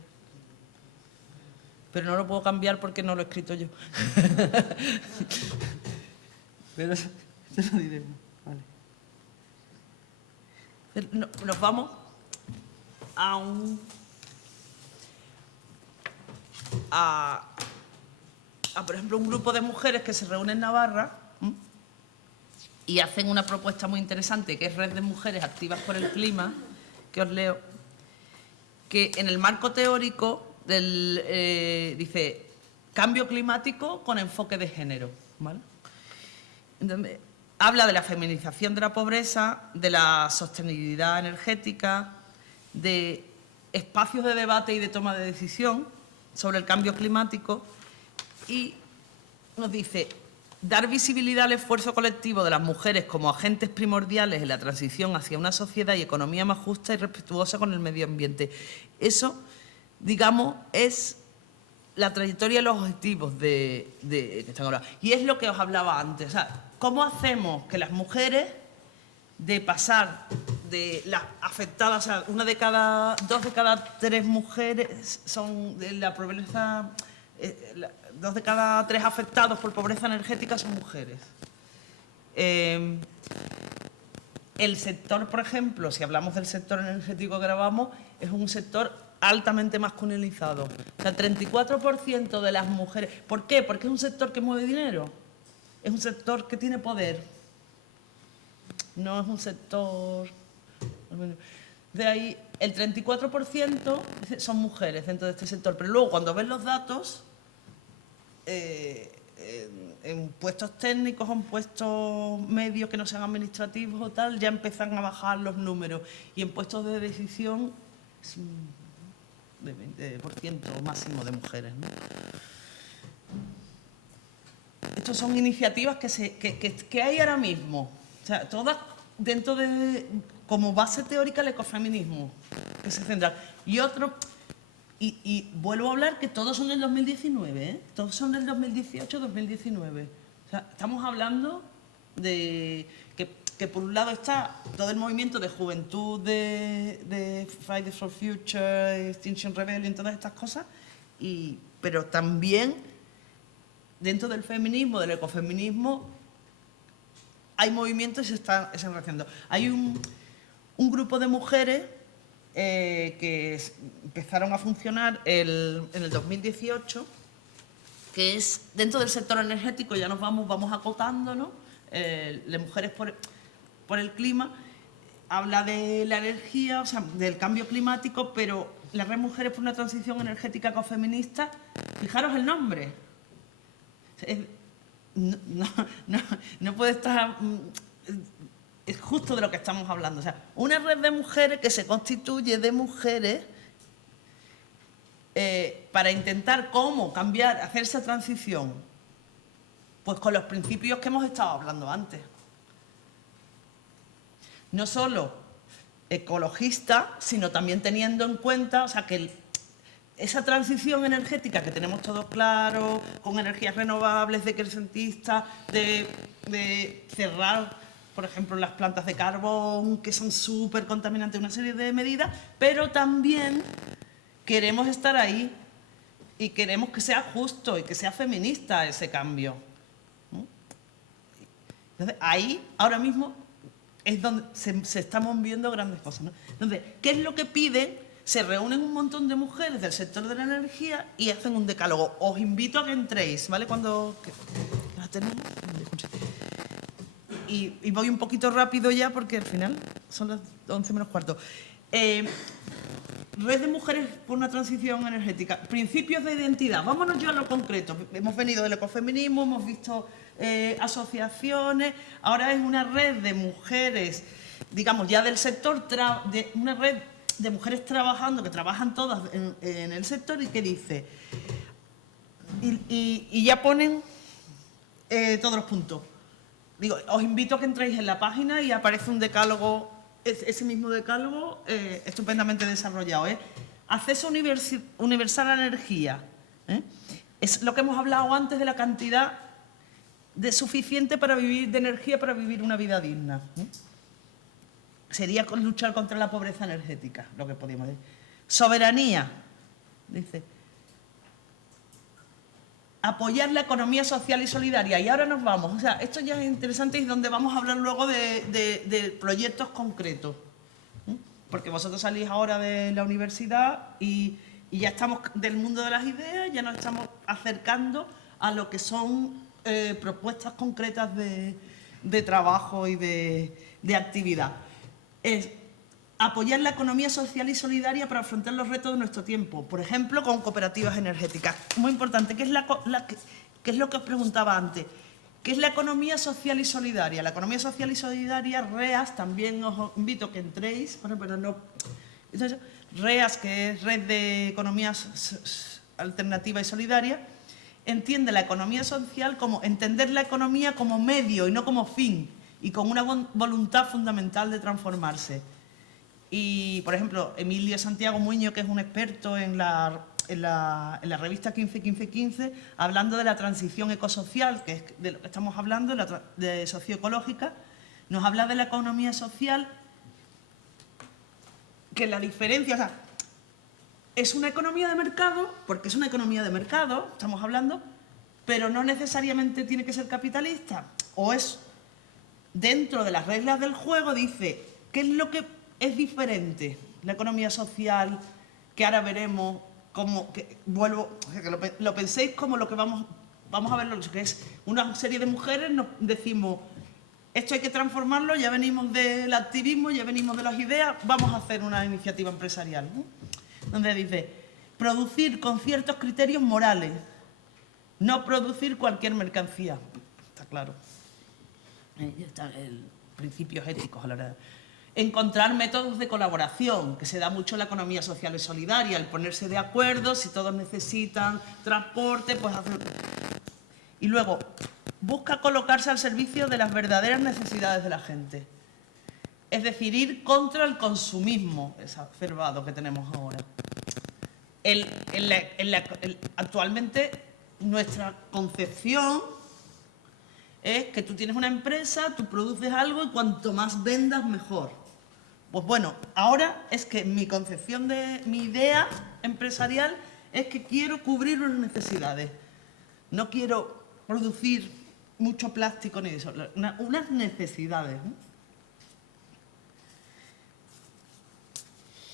Pero no lo puedo cambiar porque no lo he escrito yo. Pero eso lo diremos. Vale. Nos vamos por ejemplo, un grupo de mujeres que se reúne en Navarra y hacen una propuesta muy interesante, que es Red de Mujeres Activas por el Clima, que os leo, que en el marco teórico dice cambio climático con enfoque de género, ¿vale? Entonces, habla de la feminización de la pobreza, de la sostenibilidad energética, de espacios de debate y de toma de decisión sobre el cambio climático y nos dice dar visibilidad al esfuerzo colectivo de las mujeres como agentes primordiales en la transición hacia una sociedad y economía más justa y respetuosa con el medio ambiente. Eso, digamos, es la trayectoria y los objetivos que están hablando. Y es lo que os hablaba antes. O sea, ¿cómo hacemos que las mujeres, de pasar de las afectadas, o sea, dos de cada tres mujeres son de la pobreza, 2 de cada 3 afectados por pobreza energética son mujeres? El sector, por ejemplo, si hablamos del sector energético que grabamos, es un sector altamente masculinizado. O sea, 34% de las mujeres... ¿Por qué? Porque es un sector que mueve dinero. Es un sector que tiene poder. No es un sector... De ahí, el 34% son mujeres dentro de este sector. Pero luego, cuando ves los datos, en puestos técnicos o en puestos medios que no sean administrativos o tal, ya empiezan a bajar los números. Y en puestos de decisión es de 20% máximo de mujeres, ¿no? Estas son iniciativas que hay ahora mismo. O sea, todas dentro de, como base teórica, el ecofeminismo, que se centra. Y otro... Y vuelvo a hablar que todos son del 2019, ¿eh? Todos son del 2018-2019. O sea, estamos hablando de que por un lado está todo el movimiento de juventud de Fridays for Future, Extinction Rebellion, todas estas cosas, pero también dentro del feminismo, del ecofeminismo, hay movimientos y se están haciendo. Hay un grupo de mujeres que empezaron a funcionar en el 2018, que es dentro del sector energético, ya vamos acotando, ¿no? De Mujeres por el Clima, habla de la energía, o sea, del cambio climático, pero la Red Mujeres por una Transición Energética Ecofeminista, fijaros el nombre. no puede estar... Es justo de lo que estamos hablando. O sea, una red de mujeres que se constituye de mujeres para intentar cómo cambiar, hacer esa transición, pues con los principios que hemos estado hablando antes. No solo ecologista, sino también teniendo en cuenta, o sea, que esa transición energética que tenemos todos claro, con energías renovables, decrecentistas, de cerrar, por ejemplo, las plantas de carbón, que son súper contaminantes, una serie de medidas, pero también queremos estar ahí y queremos que sea justo y que sea feminista ese cambio. Entonces, ahí, ahora mismo, es donde se están moviendo grandes cosas, ¿no? Entonces, ¿qué es lo que piden? Se reúnen un montón de mujeres del sector de la energía y hacen un decálogo. Os invito a que entréis, ¿vale? Cuando... ¿La tenemos? Y voy un poquito rápido ya porque al final son las 11 menos cuarto. Red de Mujeres por una Transición Energética. Principios de identidad. Vámonos yo a lo concreto. Hemos venido del ecofeminismo, hemos visto asociaciones. Ahora es una red de mujeres, digamos, ya del sector, una red de mujeres trabajando, que trabajan todas en el sector y que dice... Y ya ponen todos los puntos. Digo, os invito a que entréis en la página y aparece un decálogo, ese mismo decálogo estupendamente desarrollado. Acceso universal a la energía. Es lo que hemos hablado antes de la cantidad de suficiente para vivir, de energía para vivir una vida digna. Sería luchar contra la pobreza energética, lo que podríamos decir. Soberanía, dice. Apoyar la economía social y solidaria. Y ahora nos vamos. O sea, esto ya es interesante y es donde vamos a hablar luego de proyectos concretos. Porque vosotros salís ahora de la universidad y ya estamos del mundo de las ideas, ya nos estamos acercando a lo que son propuestas concretas de trabajo y de actividad. Es apoyar la economía social y solidaria para afrontar los retos de nuestro tiempo, por ejemplo, con cooperativas energéticas. Muy importante, ¿qué es lo que os preguntaba antes? ¿Qué es la economía social y solidaria? La economía social y solidaria, REAS, también os invito a que entréis, entonces, REAS, que es Red de Economías Alternativa y Solidaria, entiende la economía social como entender la economía como medio y no como fin, y con una voluntad fundamental de transformarse. Y, por ejemplo, Emilio Santiago Muñoz, que es un experto en la revista 15-15-15, hablando de la transición ecosocial, que es de lo que estamos hablando, de socioecológica, nos habla de la economía social, que la diferencia, o sea, es una economía de mercado, porque es una economía de mercado, estamos hablando, pero no necesariamente tiene que ser capitalista, o es dentro de las reglas del juego, dice, ¿qué es lo que es diferente? La economía social, que ahora veremos, como que lo penséis como lo que vamos a ver, lo que es una serie de mujeres, nos decimos, esto hay que transformarlo, ya venimos del activismo, ya venimos de las ideas, vamos a hacer una iniciativa empresarial, ¿no? Donde dice, producir con ciertos criterios morales, no producir cualquier mercancía. Está claro. Ya están principios éticos a la hora. Encontrar métodos de colaboración, que se da mucho en la economía social y solidaria, el ponerse de acuerdo, si todos necesitan transporte, pues hacer... Y luego, busca colocarse al servicio de las verdaderas necesidades de la gente. Es decir, ir contra el consumismo exacerbado que tenemos ahora. Actualmente, nuestra concepción es que tú tienes una empresa, tú produces algo y cuanto más vendas, mejor. Pues bueno, ahora es que mi concepción mi idea empresarial es que quiero cubrir unas necesidades. No quiero producir mucho plástico ni eso, unas necesidades, ¿no?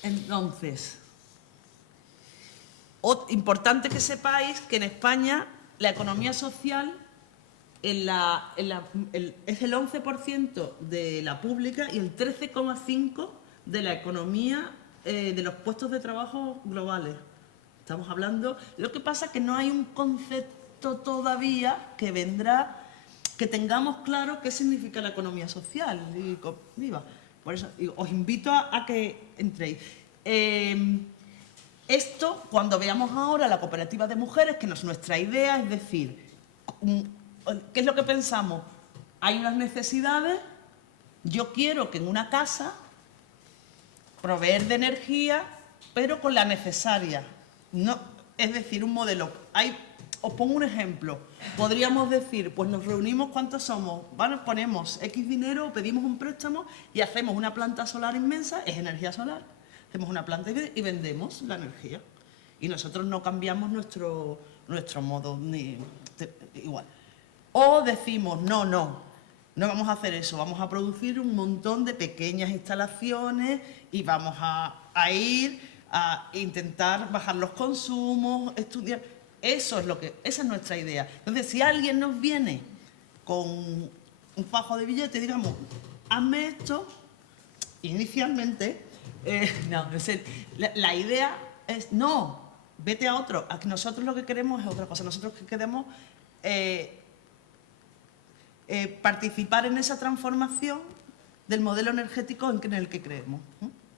Entonces, importante que sepáis que en España la economía social es el 11% de la pública y el 13,5% de la economía de los puestos de trabajo globales. Estamos hablando... Lo que pasa es que no hay un concepto todavía que vendrá que tengamos claro qué significa la economía social y viva. Por eso os invito a que entréis. Esto, cuando veamos ahora la cooperativa de mujeres, que no es nuestra idea, es decir, ¿qué es lo que pensamos? Hay unas necesidades, yo quiero que en una casa proveer de energía, pero con la necesaria. No, es decir, un modelo. Os pongo un ejemplo. Podríamos decir, pues nos reunimos, ¿cuántos somos? Bueno, ponemos X dinero, pedimos un préstamo y hacemos una planta solar inmensa, es energía solar. Hacemos una planta y vendemos la energía. Y nosotros no cambiamos nuestro modo, igual. O decimos, no vamos a hacer eso, vamos a producir un montón de pequeñas instalaciones y vamos a ir a intentar bajar los consumos, estudiar. Esa es nuestra idea. Entonces, si alguien nos viene con un fajo de billetes, digamos, hazme esto, inicialmente, la idea es, no, vete a otro. Aquí nosotros lo que queremos es otra cosa. Nosotros que queremos participar en esa transformación del modelo energético en el que creemos.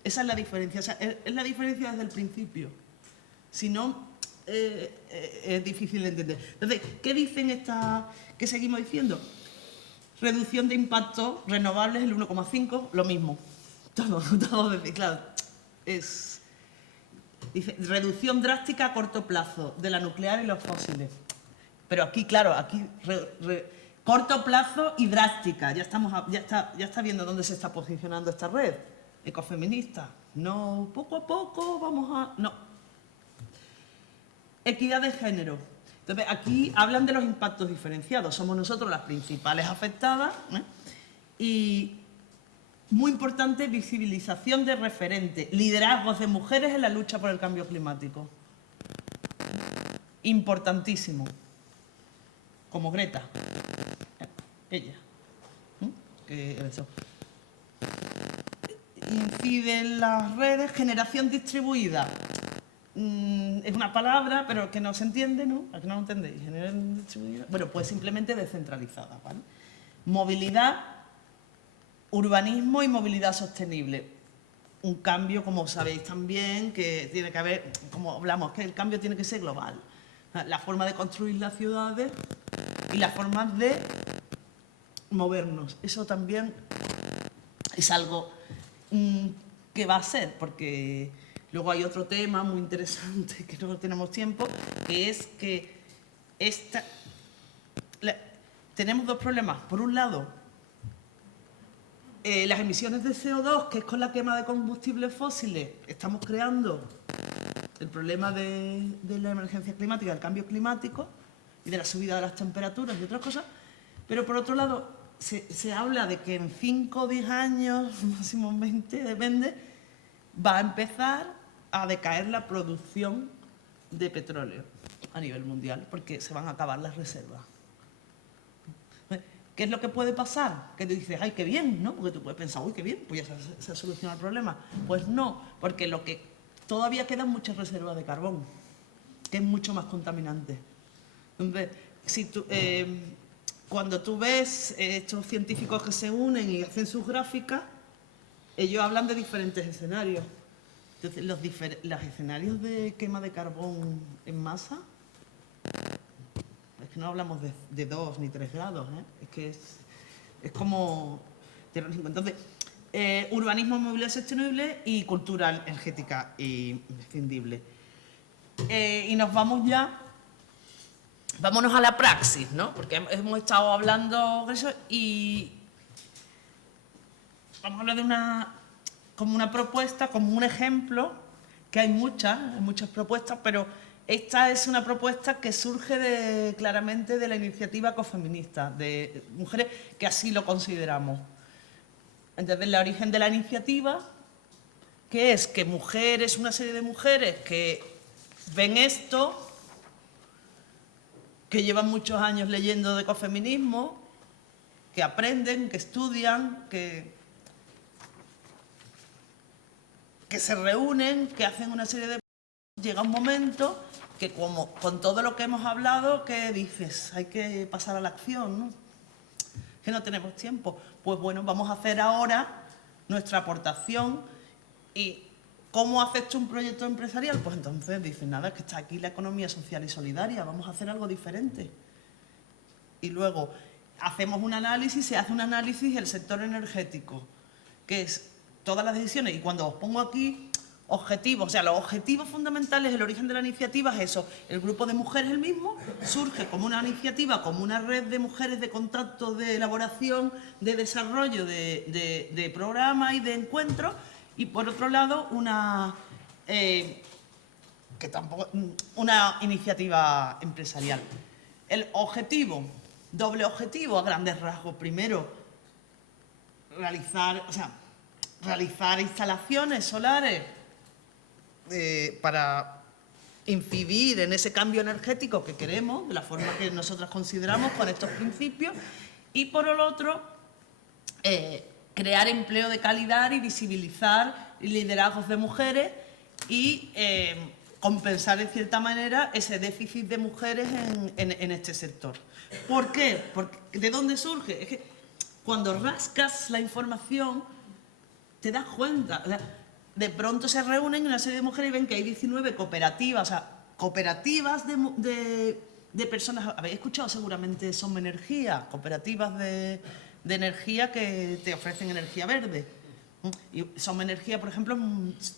Esa es la diferencia. O sea, es la diferencia desde el principio. Si no, es difícil de entender. Entonces, ¿qué dicen qué seguimos diciendo? Reducción de impacto renovables, el 1,5, lo mismo. Todo, claro, dice, reducción drástica a corto plazo de la nuclear y los fósiles. Pero aquí, claro, corto plazo y drástica. Ya está viendo dónde se está posicionando esta red ecofeminista. No, poco a poco vamos a... No. Equidad de género. Entonces, aquí hablan de los impactos diferenciados. Somos nosotros las principales afectadas. Y muy importante, visibilización de referentes, liderazgos de mujeres en la lucha por el cambio climático. Importantísimo. Como Greta. Ella. Eso. Incide en las redes, generación distribuida. Es una palabra, pero que no se entiende, ¿no? ¿A que no lo entendéis? Generación distribuida. Bueno, pues simplemente descentralizada, ¿vale? Movilidad, urbanismo y movilidad sostenible. Un cambio, como sabéis también, que tiene que haber, como hablamos, que el cambio tiene que ser global. La forma de construir las ciudades y las formas de movernos. Eso también es algo que va a ser, porque luego hay otro tema muy interesante que no tenemos tiempo, que es que tenemos dos problemas. Por un lado, las emisiones de CO2, que es con la quema de combustibles fósiles, estamos creando el problema de la emergencia climática, del cambio climático y de la subida de las temperaturas y otras cosas. Pero por otro lado, se habla de que en 5 o 10 años, máximo en 20, depende, va a empezar a decaer la producción de petróleo a nivel mundial, porque se van a acabar las reservas. ¿Qué es lo que puede pasar? Que tú dices, ay, qué bien, ¿no? Porque tú puedes pensar, uy, qué bien, pues ya se soluciona el problema. Pues no, porque todavía quedan muchas reservas de carbón, que es mucho más contaminante. Entonces, cuando tú ves estos científicos que se unen y hacen sus gráficas, ellos hablan de diferentes escenarios. Entonces, los escenarios de quema de carbón en masa, es que no hablamos de 2 ni 3 grados, ¿eh? Es que es como... Entonces, urbanismo, movilidad sostenible y cultura energética imprescindible. Y nos vamos ya... Vámonos a la praxis, ¿no? Porque hemos estado hablando de eso y vamos a hablar de como una propuesta, como un ejemplo, que hay muchas propuestas, pero esta es una propuesta que surge claramente de la iniciativa ecofeminista, de mujeres que así lo consideramos. Entonces, el origen de la iniciativa, que es que una serie de mujeres que ven esto, que llevan muchos años leyendo de ecofeminismo, que aprenden, que estudian, que se reúnen, que hacen una serie de... Llega un momento que, como con todo lo que hemos hablado, que dices, hay que pasar a la acción, ¿no? que no tenemos tiempo. Pues bueno, vamos a hacer ahora nuestra aportación. ¿Y cómo haces tú un proyecto empresarial? Pues entonces dicen, nada, es que está aquí la economía social y solidaria, vamos a hacer algo diferente. Y luego hacemos un análisis, se hace un análisis del sector energético, que es todas las decisiones. Y cuando os pongo aquí objetivos, o sea, los objetivos fundamentales, el origen de la iniciativa es eso. El grupo de mujeres el mismo, surge como una iniciativa, como una red de mujeres de contacto, de elaboración, de desarrollo de programas y de encuentros. Y por otro lado, una iniciativa empresarial. El objetivo, doble objetivo a grandes rasgos. Primero, realizar instalaciones solares para incidir en ese cambio energético que queremos, de la forma que nosotras consideramos con estos principios. Y por el otro, crear empleo de calidad y visibilizar liderazgos de mujeres y compensar en cierta manera ese déficit de mujeres en este sector. ¿Por qué? ¿De dónde surge? Es que cuando rascas la información te das cuenta. O sea, de pronto se reúnen una serie de mujeres y ven que hay 19 cooperativas, o sea, cooperativas de personas. Habéis escuchado seguramente Som Energía, cooperativas de energía que te ofrecen energía verde. Y Som Energía, por ejemplo,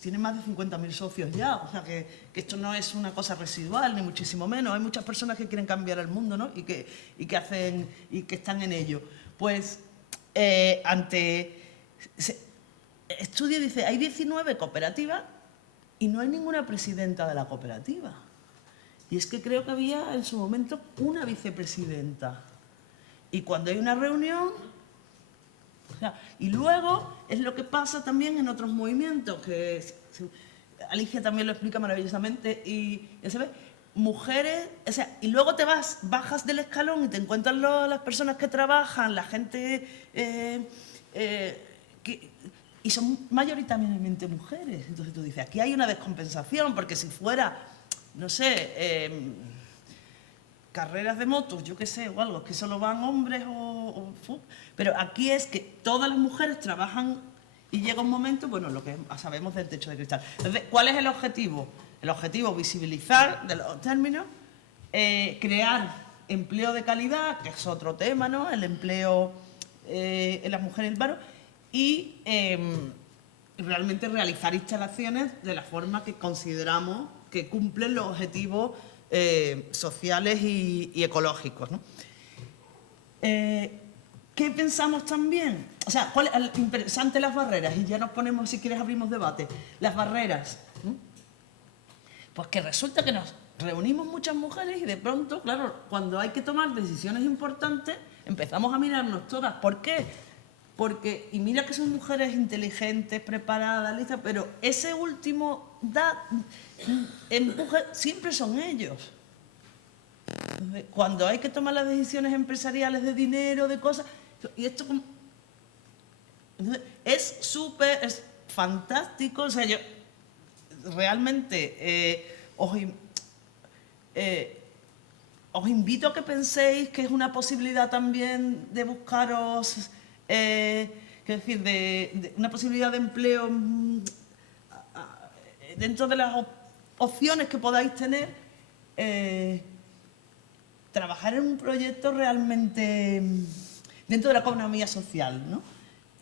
tiene más de 50.000 socios ya, o sea que esto no es una cosa residual, ni muchísimo menos. Hay muchas personas que quieren cambiar el mundo, ¿no? y que están en ello. Pues estudio dice, hay 19 cooperativas y no hay ninguna presidenta de la cooperativa. Y es que creo que había en su momento una vicepresidenta. Y cuando hay una reunión... O sea, y luego es lo que pasa también en otros movimientos, que Alicia también lo explica maravillosamente, y ya se ve, mujeres, o sea, y luego bajas del escalón y te encuentras las personas que trabajan, la gente, y son mayoritariamente mujeres. Entonces tú dices, aquí hay una descompensación, porque si fuera, no sé, carreras de motos, yo qué sé, o algo, que solo van hombres pero aquí es que todas las mujeres trabajan y llega un momento, bueno, lo que sabemos del techo de cristal. Entonces, ¿cuál es el objetivo? El objetivo, visibilizar de los términos, crear empleo de calidad, que es otro tema, ¿no? El empleo en las mujeres del paro, y realmente realizar instalaciones de la forma que consideramos que cumplen los objetivos sociales y ecológicos, ¿no? ¿Qué pensamos también? O sea, ¿cuál es interesante las barreras? Y ya nos ponemos, si quieres, abrimos debate. Las barreras. Pues que resulta que nos reunimos muchas mujeres y de pronto, claro, cuando hay que tomar decisiones importantes, empezamos a mirarnos todas. ¿Por qué? Porque, y mira que son mujeres inteligentes, preparadas, listas, pero ese último empuje siempre son ellos. Entonces, cuando hay que tomar las decisiones empresariales de dinero, de cosas, y esto es fantástico. O sea, yo realmente os invito a que penséis que es una posibilidad también de buscaros, es decir, de una posibilidad de empleo dentro de las opciones que podáis tener, trabajar en un proyecto realmente dentro de la economía social, ¿no?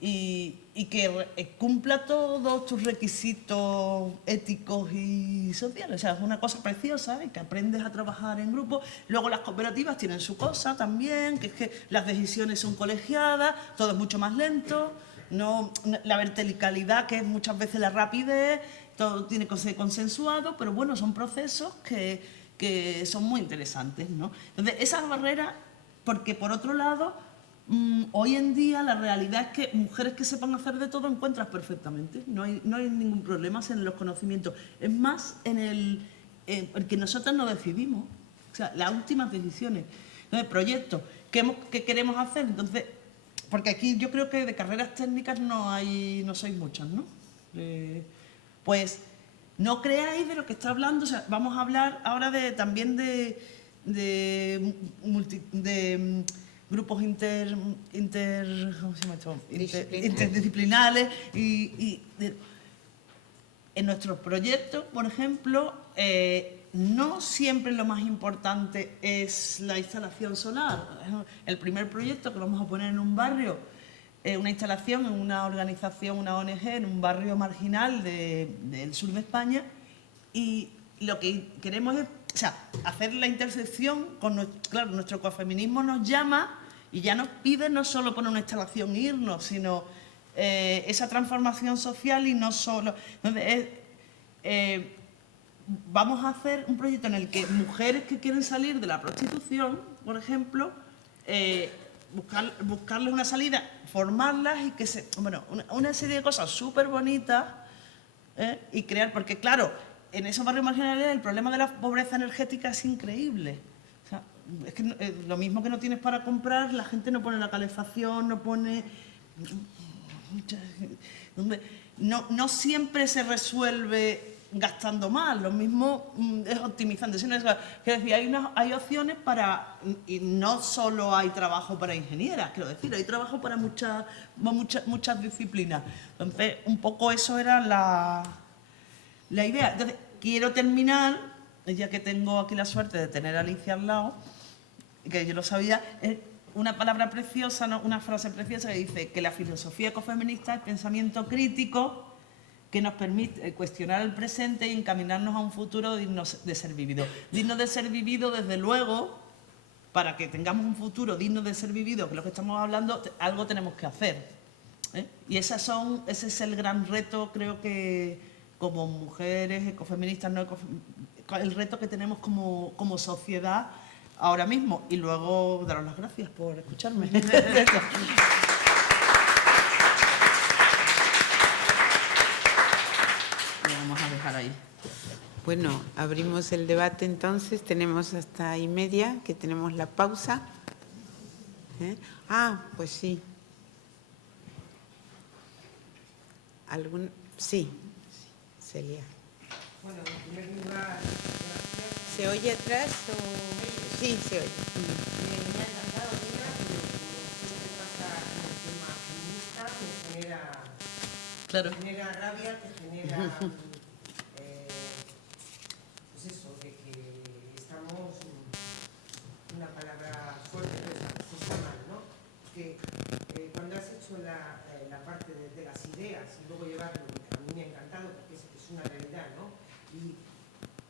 Y que cumpla todos tus requisitos éticos y sociales. O sea, es una cosa preciosa, y que aprendes a trabajar en grupo. Luego las cooperativas tienen su cosa también, que es que las decisiones son colegiadas, todo es mucho más lento, no la verticalidad, que es muchas veces la rapidez, todo tiene que ser consensuado, pero bueno, son procesos que son muy interesantes, ¿no? Entonces, esas barreras, porque por otro lado, hoy en día la realidad es que mujeres que sepan hacer de todo encuentras perfectamente, no hay ningún problema en los conocimientos, es más en el que nosotras no decidimos, o sea, las últimas decisiones. Entonces, proyectos que queremos hacer, entonces, porque aquí yo creo que de carreras técnicas no sois muchas, ¿no? Pues no creáis de lo que está hablando, o sea, vamos a hablar ahora también de grupos ¿cómo se llama esto? Disciplinares. Interdisciplinares en nuestros proyectos, por ejemplo, no siempre lo más importante es la instalación solar. El primer proyecto que vamos a poner en un barrio, una instalación en una organización, una ONG, en un barrio marginal del sur de España, y lo que queremos es, o sea, hacer la intersección con nuestro ecofeminismo nos llama y ya nos pide no solo poner una instalación e irnos, sino esa transformación social, y no solo. Entonces, vamos a hacer un proyecto en el que mujeres que quieren salir de la prostitución, por ejemplo, buscarles una salida, formarlas y que una serie de cosas súper bonitas, y crear, porque claro, en esos barrios marginales el problema de la pobreza energética es increíble. O sea, es que lo mismo que no tienes para comprar, la gente no pone la calefacción, no pone... No siempre se resuelve gastando más, lo mismo es optimizando. Quiero decir, hay opciones para, y no solo hay trabajo para ingenieras, quiero decir, hay trabajo para muchas disciplinas. Entonces, un poco eso era la idea. Entonces, quiero terminar, ya que tengo aquí la suerte de tener a Alicia al lado, que yo lo sabía, una palabra preciosa, ¿no? Una frase preciosa que dice que la filosofía ecofeminista es pensamiento crítico que nos permite cuestionar el presente y encaminarnos a un futuro digno de ser vivido. Digno de ser vivido, desde luego, para que tengamos un futuro digno de ser vivido, que es lo que estamos hablando, algo tenemos que hacer. Y ese es el gran reto, creo que como mujeres ecofeministas, el reto que tenemos como sociedad ahora mismo. Y luego daros las gracias por escucharme. Lo vamos a dejar ahí. Bueno, abrimos el debate entonces. Tenemos hasta 1:30, que tenemos la pausa. Pues sí. Sí, Celia. Bueno, en primer lugar, gracias. ¿Se oye atrás o...? Sí, se oye. Me ha encantado, mira, pero como siempre pasa en el tema feminista, me genera rabia, te genera, pues eso, de que estamos, una palabra fuerte, pero se está mal, ¿no? Que cuando has hecho la parte de las ideas y luego llevarlo, a mí me ha encantado porque es una realidad, ¿no? Y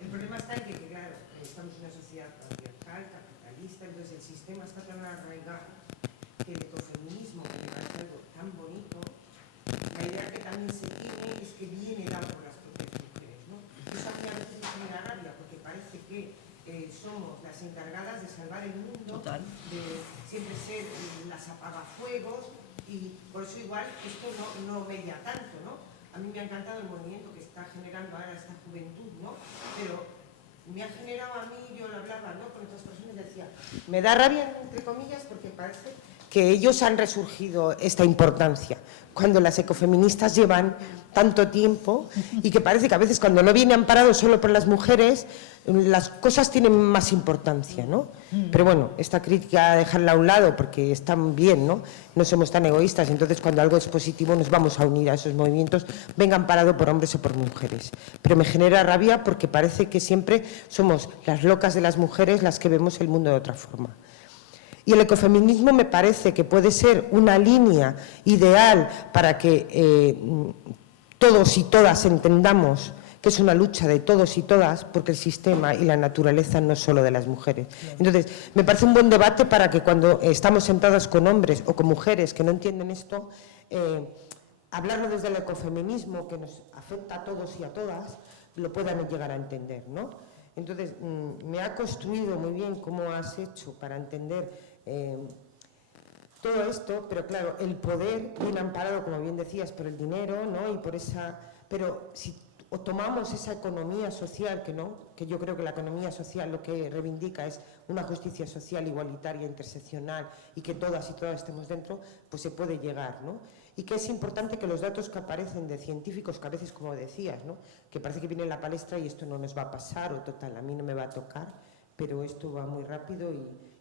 el problema está en que claro, estamos en una sociedad patriarcal, capitalista, entonces el sistema está tan arraigado que el ecofeminismo, que me parece algo tan bonito, la idea que también se tiene es que viene dado por las propias mujeres, ¿no? Eso a mí a veces me genera rabia, porque parece que somos las encargadas de salvar el mundo, Total. de siempre ser las apagafuegos, y por eso igual esto no media tanto, ¿no? A mí me ha encantado el movimiento que está generando ahora esta juventud, ¿no? Pero me ha generado a mí, yo lo hablaba, ¿no?, con otras personas, decía, me da rabia, entre comillas, porque parece que ellos han resurgido esta importancia, cuando las ecofeministas llevan tanto tiempo y que parece que a veces cuando no viene amparado solo por las mujeres, las cosas tienen más importancia, ¿no? Pero bueno, esta crítica dejarla a un lado porque están bien, ¿no? No somos tan egoístas, entonces cuando algo es positivo nos vamos a unir a esos movimientos, vengan amparados por hombres o por mujeres. Pero me genera rabia porque parece que siempre somos las locas de las mujeres las que vemos el mundo de otra forma. Y el ecofeminismo me parece que puede ser una línea ideal para que todos y todas entendamos que es una lucha de todos y todas, porque el sistema y la naturaleza no es solo de las mujeres. Entonces, me parece un buen debate para que cuando estamos sentadas con hombres o con mujeres que no entienden esto, hablarlo desde el ecofeminismo, que nos afecta a todos y a todas, lo puedan llegar a entender, ¿no? Entonces, me ha construido muy bien cómo has hecho para entender todo esto, pero claro, el poder viene amparado, como bien decías, por el dinero, ¿no? Y por esa... Pero si tomamos esa economía social, que yo creo que la economía social lo que reivindica es una justicia social igualitaria, interseccional, y que todas y todas estemos dentro, pues se puede llegar, ¿no? Y que es importante que los datos que aparecen de científicos, que a veces, como decías, ¿no?, que parece que viene en la palestra y esto no nos va a pasar, o total, a mí no me va a tocar, pero esto va muy rápido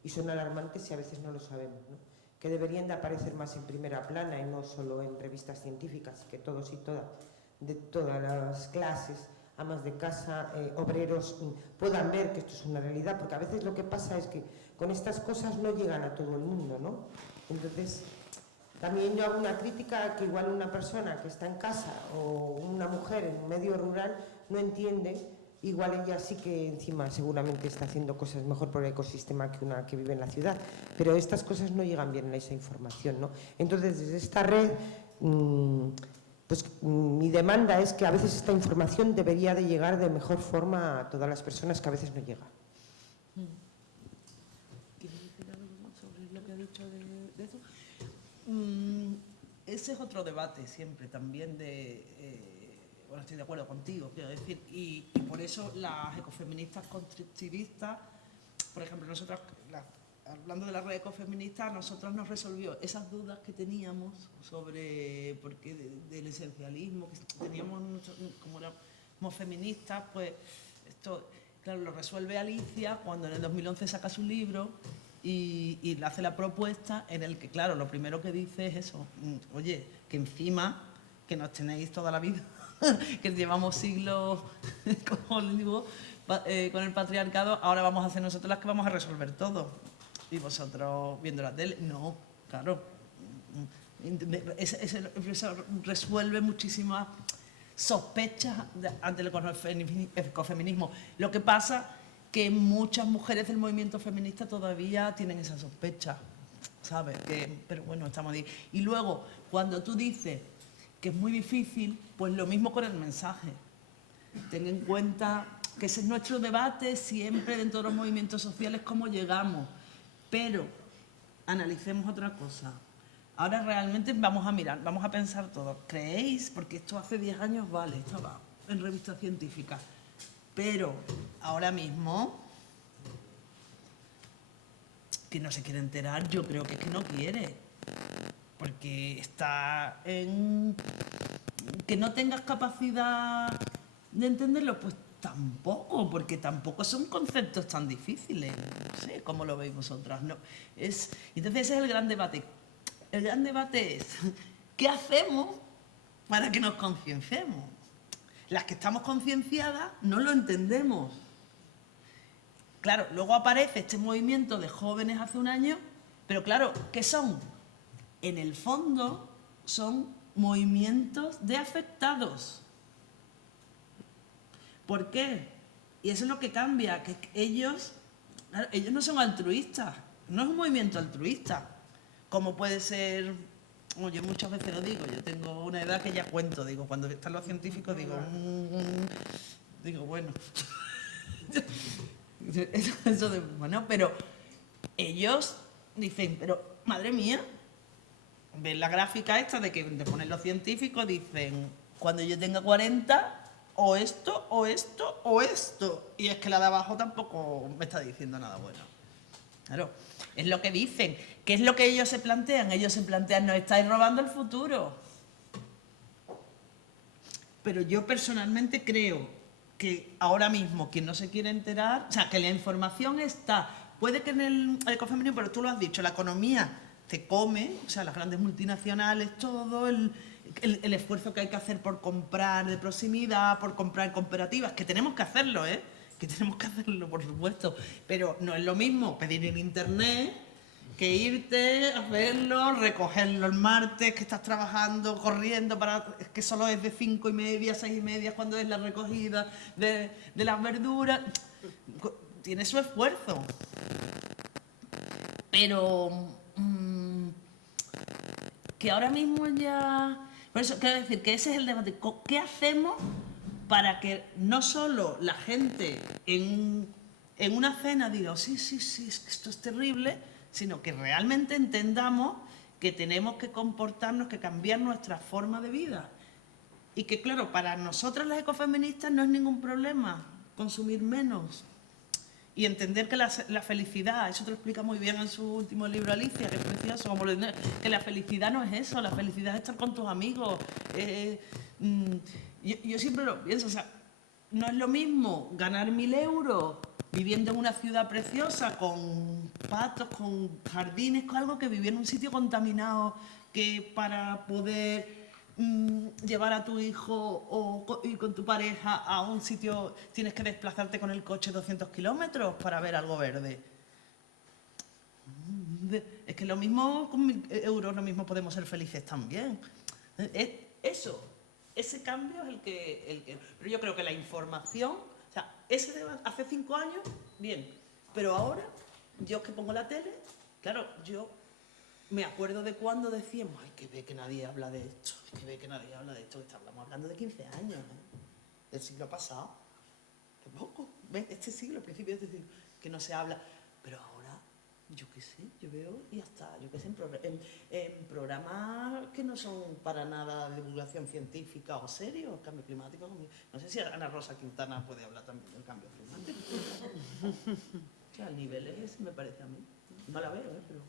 y son alarmantes y a veces no lo sabemos, ¿no? Que deberían de aparecer más en primera plana y no solo en revistas científicas, que todos y todas, de todas las clases, amas de casa, obreros, puedan ver que esto es una realidad, porque a veces lo que pasa es que con estas cosas no llegan a todo el mundo, ¿no? Entonces, también yo hago una crítica que igual una persona que está en casa o una mujer en un medio rural no entiende, igual ella sí que encima seguramente está haciendo cosas mejor por el ecosistema que una que vive en la ciudad, pero estas cosas no llegan bien a esa información, ¿no? Entonces, desde esta red, pues mi demanda es que a veces esta información debería de llegar de mejor forma a todas las personas que a veces no llega. ¿Quieres decir algo sobre lo que ha dicho de eso? Ese es otro debate siempre también bueno, estoy de acuerdo contigo, quiero decir, y por eso las ecofeministas constructivistas, por ejemplo, nosotras, hablando de la red ecofeminista, a nosotros nos resolvió esas dudas que teníamos sobre por qué del esencialismo, que teníamos como éramos feministas, pues esto, claro, lo resuelve Alicia cuando en el 2011 saca su libro y le hace la propuesta en el que, claro, lo primero que dice es eso, oye, que encima que nos tenéis toda la vida, que llevamos siglos, como les digo, con el patriarcado, ahora vamos a ser nosotros las que vamos a resolver todo. Y vosotros viendo la tele, no, claro. Eso resuelve muchísimas sospechas ante el ecofeminismo. Lo que pasa que muchas mujeres del movimiento feminista todavía tienen esa sospecha, ¿sabes? Pero bueno, estamos ahí. Y luego, cuando tú dices que es muy difícil, pues lo mismo con el mensaje. Ten en cuenta que ese es nuestro debate siempre dentro de los movimientos sociales, cómo llegamos. Pero analicemos otra cosa. Ahora realmente vamos a mirar, vamos a pensar todo. ¿Creéis? Porque esto hace 10 años, vale, estaba en revistas científicas. Pero ahora mismo, que no se quiere enterar, yo creo que es que no quiere. Porque está en... Que no tengas capacidad de entenderlo, pues tampoco, porque tampoco son conceptos tan difíciles. No sé cómo lo veis vosotras. No, entonces ese es el gran debate. El gran debate es, ¿qué hacemos para que nos concienciemos? Las que estamos concienciadas no lo entendemos. Claro, luego aparece este movimiento de jóvenes hace un año, pero claro, ¿qué son? En el fondo son movimientos de afectados. ¿Por qué? Y eso es lo que cambia, que ellos no son altruistas, no es un movimiento altruista, como puede ser, yo muchas veces lo digo, yo tengo una edad que ya cuento, digo, cuando están los científicos digo, digo, bueno, eso de, bueno, pero ellos dicen, pero madre mía, ven la gráfica esta de que te ponen los científicos, dicen, cuando yo tenga 40, o esto, o esto, o esto. Y es que la de abajo tampoco me está diciendo nada bueno. Claro, es lo que dicen. ¿Qué es lo que ellos se plantean? Ellos se plantean, nos estáis robando el futuro. Pero yo personalmente creo que ahora mismo quien no se quiere enterar, o sea, que la información está, puede que en el ecofeminismo, pero tú lo has dicho, la economía te come, o sea, las grandes multinacionales, todo el esfuerzo que hay que hacer por comprar de proximidad, por comprar en cooperativas, que tenemos que hacerlo, que tenemos que hacerlo, por supuesto, pero no es lo mismo pedir en internet que irte a verlo, recogerlo el martes, que estás trabajando, corriendo, que solo es de 5:30, 6:30 cuando es la recogida de las verduras. Tiene su esfuerzo. Pero que ahora mismo ya... Por eso quiero decir que ese es el debate. ¿Qué hacemos para que no solo la gente en una cena diga, sí, es que esto es terrible, sino que realmente entendamos que tenemos que comportarnos, que cambiar nuestra forma de vida? Y que, claro, para nosotras las ecofeministas no es ningún problema consumir menos. Y entender que la felicidad, eso te lo explica muy bien en su último libro Alicia, que es precioso, como que la felicidad no es eso, la felicidad es estar con tus amigos. Yo siempre lo pienso, o sea, no es lo mismo ganar 1.000 euros viviendo en una ciudad preciosa, con patos, con jardines, con algo que vivir en un sitio contaminado, que para poder llevar a tu hijo o ir con tu pareja a un sitio tienes que desplazarte con el coche 200 kilómetros para ver algo verde. Es que lo mismo con 1.000 euros, lo mismo podemos ser felices también. Eso, ese cambio es el que... Pero yo creo que la información, o sea, ese debate hace 5 años, bien, pero ahora, yo que pongo la tele, claro, yo me acuerdo de cuando decíamos, ay, que ve que nadie habla de esto, que ve que nadie habla de esto, que estamos hablando de 15 años, del siglo pasado, que poco, ¿ven? Este siglo, el principio de este siglo, que no se habla, pero ahora, yo qué sé, yo veo y hasta, yo qué sé, en programas que no son para nada de divulgación científica o serios, cambio climático, no sé si Ana Rosa Quintana puede hablar también del cambio climático. O sea, al nivel ese me parece a mí, no la veo, pero...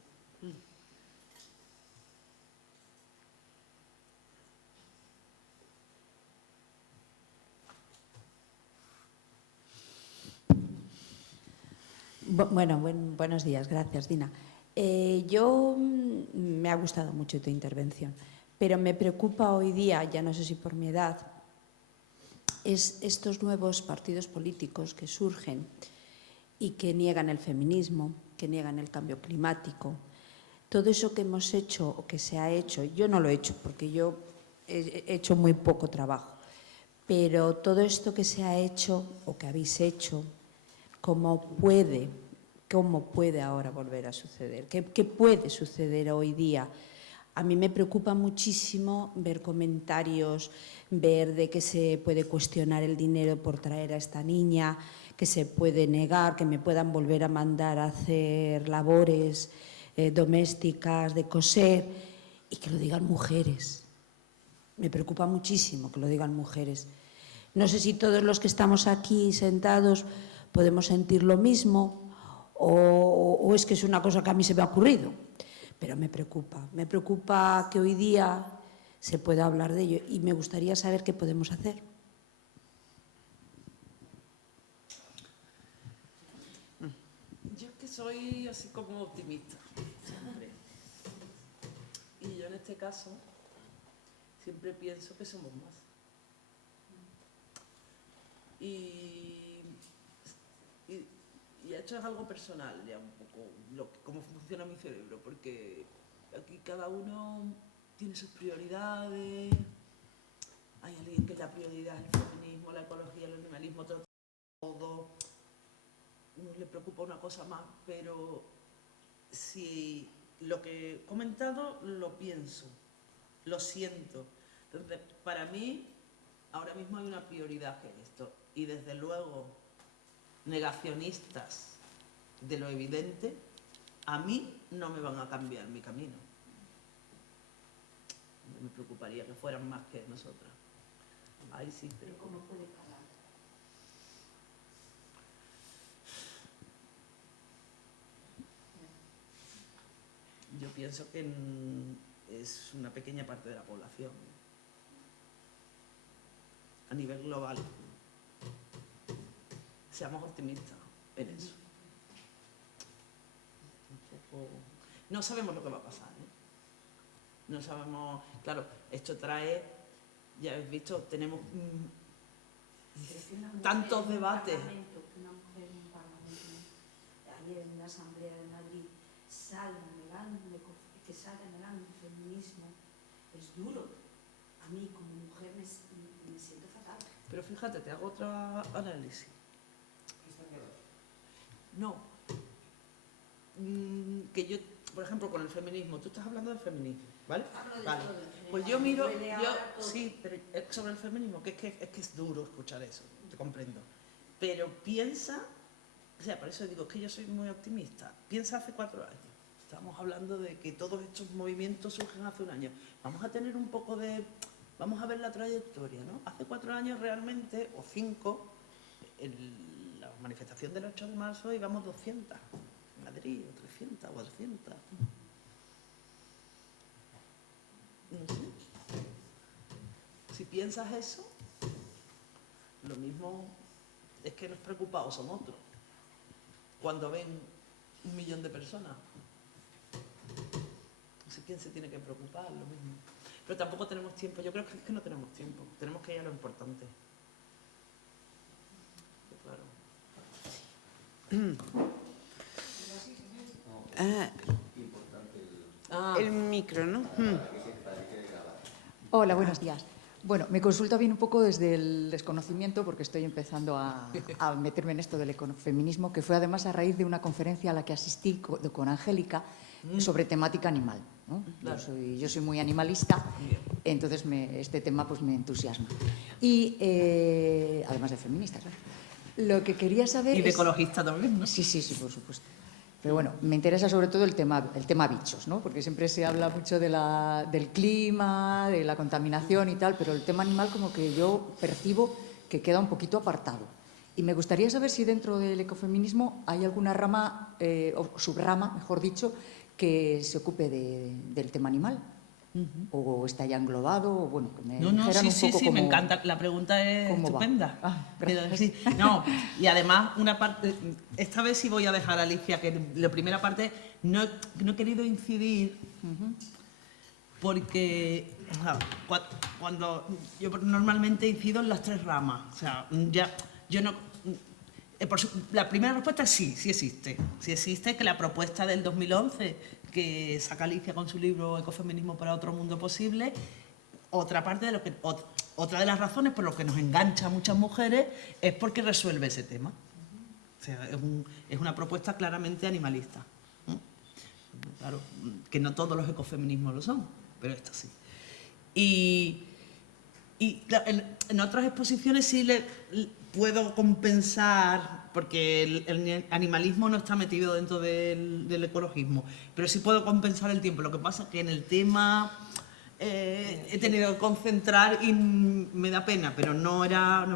Buenos días, gracias, Dina. Me ha gustado mucho tu intervención, pero me preocupa hoy día, ya no sé si por mi edad, estos nuevos partidos políticos que surgen y que niegan el feminismo, que niegan el cambio climático. Todo eso que hemos hecho o que se ha hecho, yo no lo he hecho porque yo he hecho muy poco trabajo, pero todo esto que se ha hecho o que habéis hecho, ¿cómo puede ahora volver a suceder? ¿Qué puede suceder hoy día? A mí me preocupa muchísimo ver comentarios, ver de que se puede cuestionar el dinero por traer a esta niña, que se puede negar, que me puedan volver a mandar a hacer labores domésticas, de coser, y que lo digan mujeres. Me preocupa muchísimo que lo digan mujeres. No sé si todos los que estamos aquí sentados podemos sentir lo mismo o es que es una cosa que a mí se me ha ocurrido, pero me preocupa que hoy día se pueda hablar de ello y me gustaría saber qué podemos hacer. Yo es que soy así como optimista, siempre. Y yo en este caso siempre pienso que somos más. Y esto es algo personal, ya un poco, cómo funciona mi cerebro, porque aquí cada uno tiene sus prioridades. Hay alguien que la prioridad es el feminismo, la ecología, el animalismo, todo. No le preocupa una cosa más, pero si lo que he comentado lo pienso, lo siento. Entonces, para mí, ahora mismo hay una prioridad que es esto. Y desde luego, negacionistas de lo evidente, a mí no me van a cambiar mi camino. Me preocuparía que fueran más que nosotras. Ahí sí, pero ¿Cómo puede parar? yo pienso que es una pequeña parte de la población a nivel global. Seamos optimistas en eso. No sabemos lo que va a pasar, ¿eh? No sabemos, claro, esto trae, ya habéis visto, tenemos tantos debates. Una mujer en un parlamento, ayer en la Asamblea de Madrid, que salga negando el feminismo, es duro. A mí como mujer me siento fatal. Pero fíjate, te hago otro análisis. No. Que yo, por ejemplo, con el feminismo, tú estás hablando del feminismo, ¿vale? Vale. Pues yo miro, sí, pero sobre el feminismo, que es duro escuchar eso, te comprendo. Pero piensa, o sea, por eso digo, es que yo soy muy optimista. Piensa hace 4 años. Estamos hablando de que todos estos movimientos surgen hace un año. Vamos a tener un poco de... Vamos a ver la trayectoria, ¿no? Hace 4 años realmente, o 5, en la manifestación del 8 de marzo íbamos 200. En Madrid, o 300, o 200. No sé. Si piensas eso, lo mismo es que los preocupados son otros. cuando ven 1 millón de personas. No sé quién se tiene que preocupar, lo mismo. Pero tampoco tenemos tiempo, yo creo que es que no tenemos tiempo, tenemos que ir a lo importante. Claro. El micro, ¿no? Hola, buenos días. Bueno, mi consulta viene un poco desde el desconocimiento, porque estoy empezando a meterme en esto del ecofeminismo, que fue además a raíz de una conferencia a la que asistí con Angélica sobre temática animal, ¿no? Claro. Yo soy muy animalista, entonces este tema pues me entusiasma. Y además de feminista, claro. Lo que quería saber Y de es... ecologista también, ¿no? Sí, por supuesto. Pero bueno, me interesa sobre todo el tema bichos, ¿no? Porque siempre se habla mucho del clima, de la contaminación y tal, pero el tema animal como que yo percibo que queda un poquito apartado. Y me gustaría saber si dentro del ecofeminismo hay alguna rama, o subrama, mejor dicho, que se ocupe del tema animal. O está ya englobado, o bueno, que me No, dijeran sí, un poco sí, cómo, me encanta. La pregunta es cómo va. estupenda. Pero Gracias. sí, no, y además, una parte, esta vez sí voy a dejar a Alicia, que la primera parte no he querido incidir, porque o sea, cuando yo normalmente incido en las 3 ramas. O sea, ya, yo no... la primera respuesta es sí, sí existe. Sí existe, que la propuesta del 2011 que saca Alicia con su libro Ecofeminismo para otro mundo posible, otra de las razones por las que nos engancha a muchas mujeres es porque resuelve ese tema. O sea, es una propuesta claramente animalista. Claro, que no todos los ecofeminismos lo son, pero esta sí. Y en otras exposiciones sí puedo compensar, porque el animalismo no está metido dentro del ecologismo, pero sí puedo compensar el tiempo. Lo que pasa es que en el tema he tenido que concentrar y me da pena, pero no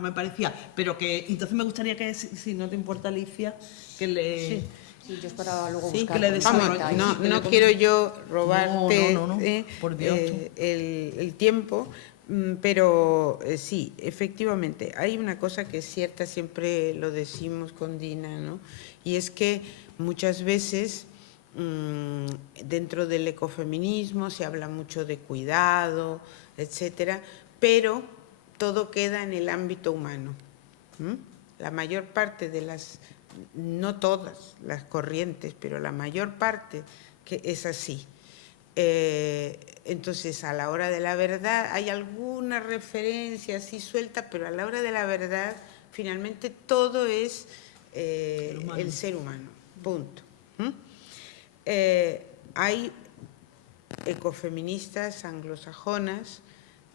me parecía. Pero que entonces me gustaría que, si no te importa, Alicia, que le... Sí, yo es para luego Sí, buscar... que le con vamos, calma y- no quiero yo robarte No, por Dios. el tiempo, pero sí, efectivamente, hay una cosa que es cierta, siempre lo decimos con Dina, ¿no? Y es que muchas veces dentro del ecofeminismo se habla mucho de cuidado, etcétera, pero todo queda en el ámbito humano. La mayor parte de no todas las corrientes, pero la mayor parte que es así. Entonces, a la hora de la verdad, hay alguna referencia así suelta, pero a la hora de la verdad, finalmente todo es el ser humano, punto. Hay ecofeministas anglosajonas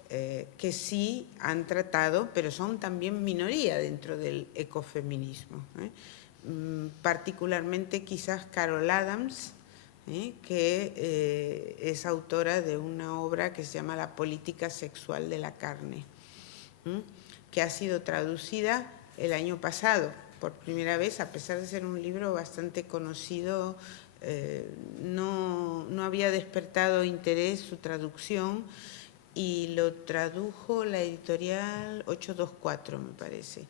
que sí han tratado, pero son también minoría dentro del ecofeminismo. Particularmente quizás Carol Adams, que es autora de una obra que se llama La política sexual de la carne, que ha sido traducida el año pasado por primera vez, a pesar de ser un libro bastante conocido. No había despertado interés su traducción, y lo tradujo la editorial 824, me parece,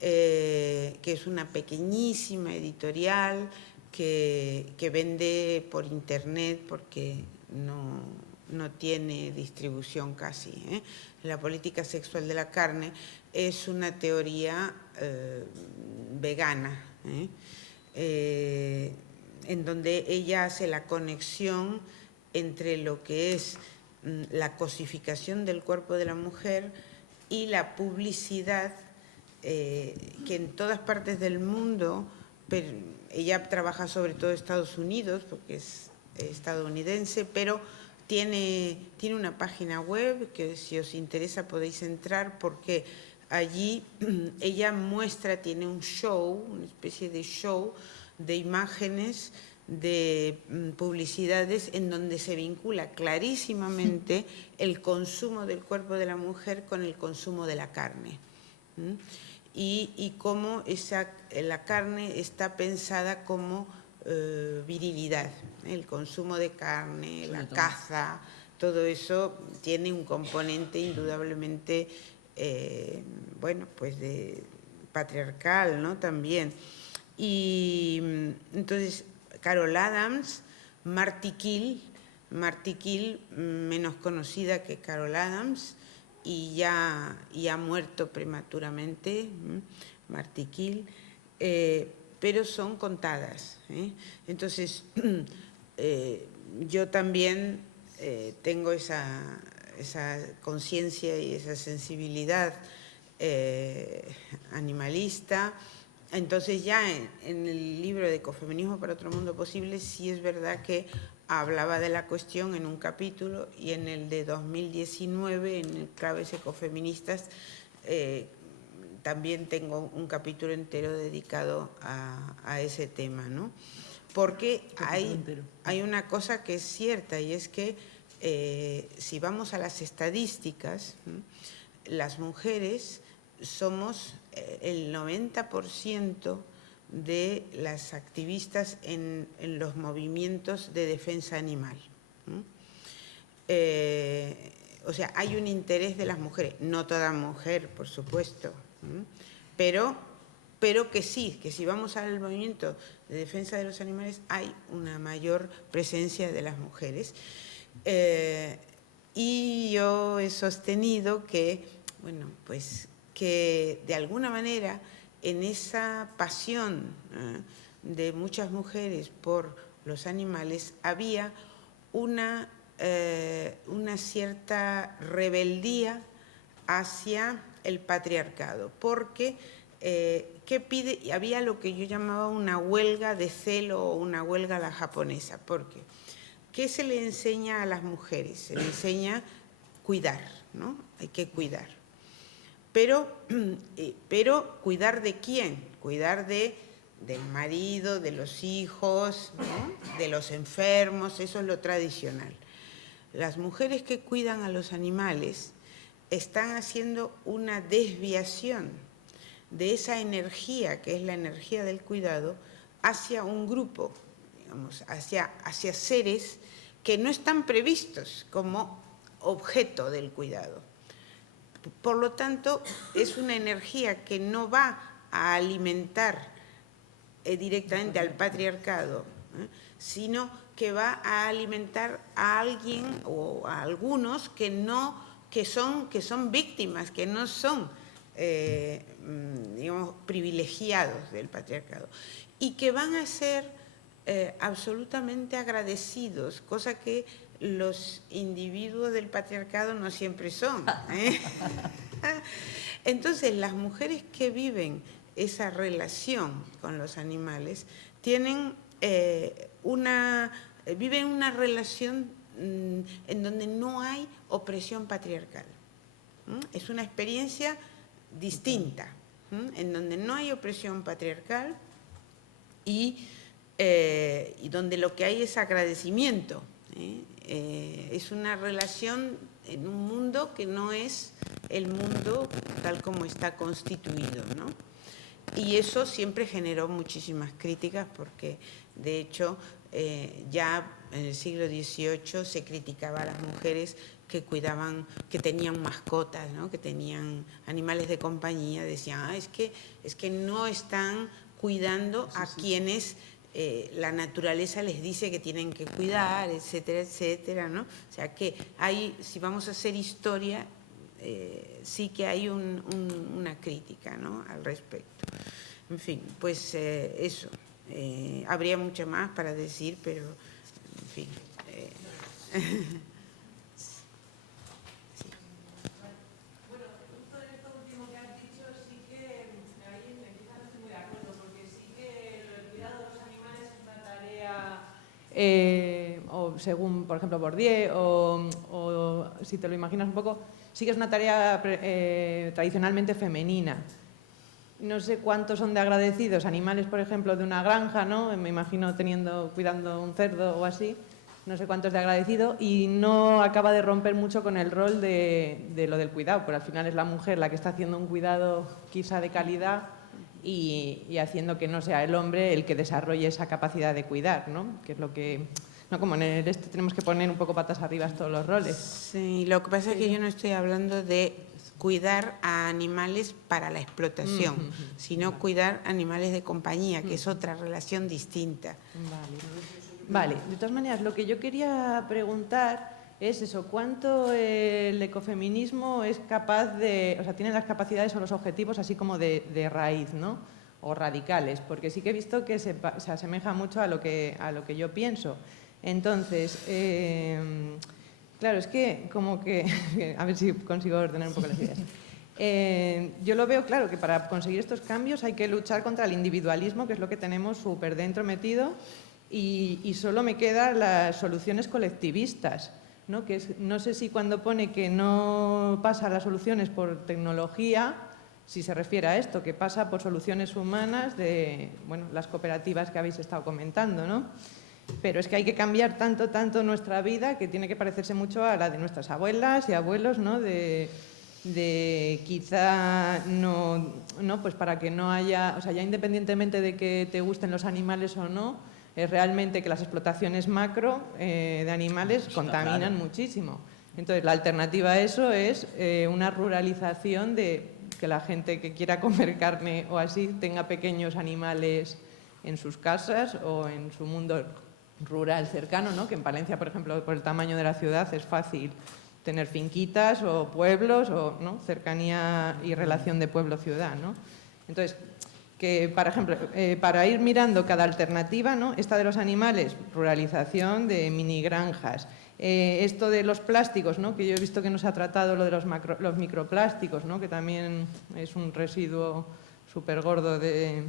que es una pequeñísima editorial que vende por internet porque no tiene distribución casi. La política sexual de la carne es una teoría vegana, en donde ella hace la conexión entre lo que es la cosificación del cuerpo de la mujer y la publicidad que en todas partes del mundo, pero ella trabaja sobre todo en Estados Unidos porque es estadounidense, pero tiene una página web que si os interesa podéis entrar, porque allí ella tiene un show, una especie de show de imágenes de publicidades en donde se vincula clarísimamente el consumo del cuerpo de la mujer con el consumo de la carne. Y cómo la carne está pensada como virilidad. El consumo de carne, la caza, todo eso tiene un componente indudablemente, bueno, pues de patriarcal, ¿no? También. Y entonces Carol Adams, Marty Kill, menos conocida que Carol Adams y ya ha muerto prematuramente, Marty Kill, pero son contadas. Entonces, yo también tengo esa conciencia y esa sensibilidad animalista. Entonces ya en el libro de Ecofeminismo para otro mundo posible sí es verdad que hablaba de la cuestión en un capítulo, y en el de 2019, en el Claves Ecofeministas, también tengo un capítulo entero dedicado a ese tema, ¿no? Porque hay una cosa que es cierta, y es que si vamos a las estadísticas, las mujeres somos el 90% de las activistas en los movimientos de defensa animal. O sea, hay un interés de las mujeres, no toda mujer, por supuesto, pero que sí, que si vamos al movimiento de defensa de los animales hay una mayor presencia de las mujeres. Y yo he sostenido que, bueno, pues que de alguna manera en esa pasión de muchas mujeres por los animales había una cierta rebeldía hacia el patriarcado, porque había lo que yo llamaba una huelga de celo o una huelga a la japonesa. Porque ¿qué se le enseña a mujeres? Se le enseña cuidar, ¿no? Hay que cuidar. Pero ¿cuidar de quién? Cuidar del marido, de los hijos, ¿no? De los enfermos, eso es lo tradicional. Las mujeres que cuidan a los animales están haciendo una desviación de esa energía, que es la energía del cuidado, hacia un grupo, digamos, hacia seres que no están previstos como objeto del cuidado. Por lo tanto, es una energía que no va a alimentar directamente al patriarcado, sino que va a alimentar a alguien o a algunos que son víctimas, que no son digamos, privilegiados del patriarcado, y que van a ser absolutamente agradecidos, cosa que los individuos del patriarcado no siempre son. Entonces, las mujeres que viven esa relación con los animales viven una relación en donde no hay opresión patriarcal. Es una experiencia distinta, en donde no hay opresión patriarcal y donde lo que hay es agradecimiento. Es una relación en un mundo que no es el mundo tal como está constituido, ¿no? Y eso siempre generó muchísimas críticas porque, de hecho, ya en el siglo XVIII se criticaba a las mujeres que cuidaban, que tenían mascotas, ¿no? Que tenían animales de compañía. Decían, es que no están cuidando a quienes la naturaleza les dice que tienen que cuidar, etcétera, etcétera, ¿no? O sea que si vamos a hacer historia, sí que hay una crítica, ¿no? Al respecto. En fin, pues eso. Habría mucho más para decir, pero en fin. Bueno, justo en esto último que has dicho, sí que ahí quizás no estoy muy de acuerdo, porque sí que el cuidado de los animales es una tarea, o según, por ejemplo, Bourdieu, o si te lo imaginas un poco, sí que es una tarea tradicionalmente femenina. No sé cuántos son de agradecidos animales, por ejemplo, de una granja, ¿no? Me imagino cuidando un cerdo o así. No sé cuántos de agradecido, y no acaba de romper mucho con el rol de lo del cuidado, porque al final es la mujer la que está haciendo un cuidado quizá de calidad y haciendo que no sea el hombre el que desarrolle esa capacidad de cuidar, ¿no? Que es lo que... No, como en el tenemos que poner un poco patas arriba todos los roles. Sí, lo que pasa es que yo no estoy hablando de cuidar a animales para la explotación, sino cuidar animales de compañía, que es otra relación distinta. Vale, de todas maneras, lo que yo quería preguntar es eso, ¿cuánto el ecofeminismo es capaz de, o sea, tiene las capacidades o los objetivos así como de raíz, ¿no? O radicales, porque sí que he visto que se asemeja mucho a lo que yo pienso. Entonces, claro, es que como que, a ver si consigo ordenar un poco las ideas. Yo lo veo claro que para conseguir estos cambios hay que luchar contra el individualismo, que es lo que tenemos súper dentro metido, y solo me quedan las soluciones colectivistas, ¿no? Que es, no sé si cuando pone que no pasa las soluciones por tecnología, si se refiere a esto, que pasa por soluciones humanas de, bueno, las cooperativas que habéis estado comentando, ¿no? Pero es que hay que cambiar tanto nuestra vida que tiene que parecerse mucho a la de nuestras abuelas y abuelos, ¿no? De quizá no, pues para que no haya, o sea, ya independientemente de que te gusten los animales o no, es realmente que las explotaciones macro de animales contaminan muchísimo. Entonces, la alternativa a eso es una ruralización de que la gente que quiera comer carne o así tenga pequeños animales en sus casas o en su mundo rural cercano, ¿no? Que en Palencia, por ejemplo, por el tamaño de la ciudad es fácil tener finquitas o pueblos o, ¿no? Cercanía y relación de pueblo-ciudad, ¿no? Entonces, que, por ejemplo, para ir mirando cada alternativa, ¿no? Esta de los animales, ruralización de mini granjas, esto de los plásticos, ¿no? Que yo he visto que nos ha tratado lo de los microplásticos, ¿no? Que también es un residuo súper gordo del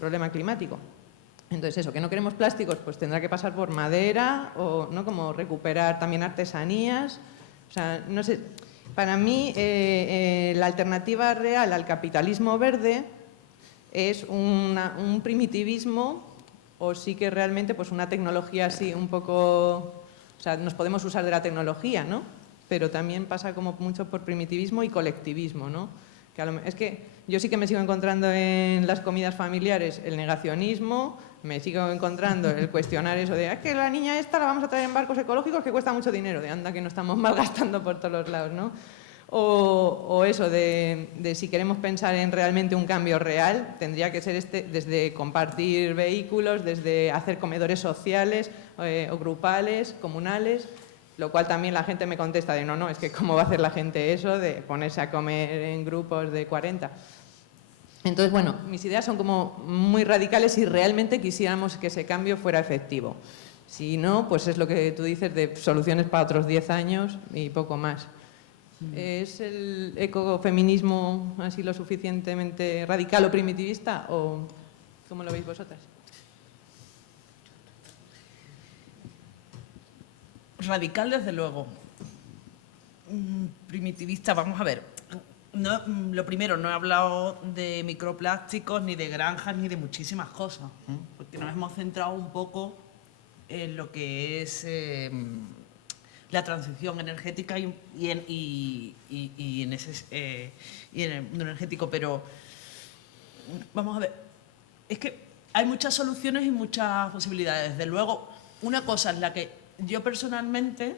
problema climático. Entonces eso, que no queremos plásticos, pues tendrá que pasar por madera o, ¿no? Como recuperar también artesanías. O sea, no sé, para mí la alternativa real al capitalismo verde es un primitivismo, o sí que realmente pues una tecnología así un poco, o sea, nos podemos usar de la tecnología, ¿no? Pero también pasa como mucho por primitivismo y colectivismo, ¿no? Es que yo sí que me sigo encontrando en las comidas familiares el negacionismo, me sigo encontrando el cuestionar eso de que la niña esta la vamos a traer en barcos ecológicos que cuesta mucho dinero, de anda que no estamos malgastando por todos los lados, ¿no? O eso de si queremos pensar en realmente un cambio real, tendría que ser desde compartir vehículos, desde hacer comedores sociales o grupales, comunales, lo cual también la gente me contesta de no, es que cómo va a hacer la gente eso de ponerse a comer en grupos de 40. Entonces, bueno, mis ideas son como muy radicales si realmente quisiéramos que ese cambio fuera efectivo. Si no, pues es lo que tú dices de soluciones para otros 10 años y poco más. ¿Es el ecofeminismo así lo suficientemente radical o primitivista o cómo lo veis vosotras? Radical, desde luego. Primitivista, vamos a ver. No, lo primero, no he hablado de microplásticos, ni de granjas, ni de muchísimas cosas, porque nos hemos centrado un poco en lo que es la transición energética y en el mundo energético, pero vamos a ver, es que hay muchas soluciones y muchas posibilidades. Desde luego, una cosa es la que yo personalmente,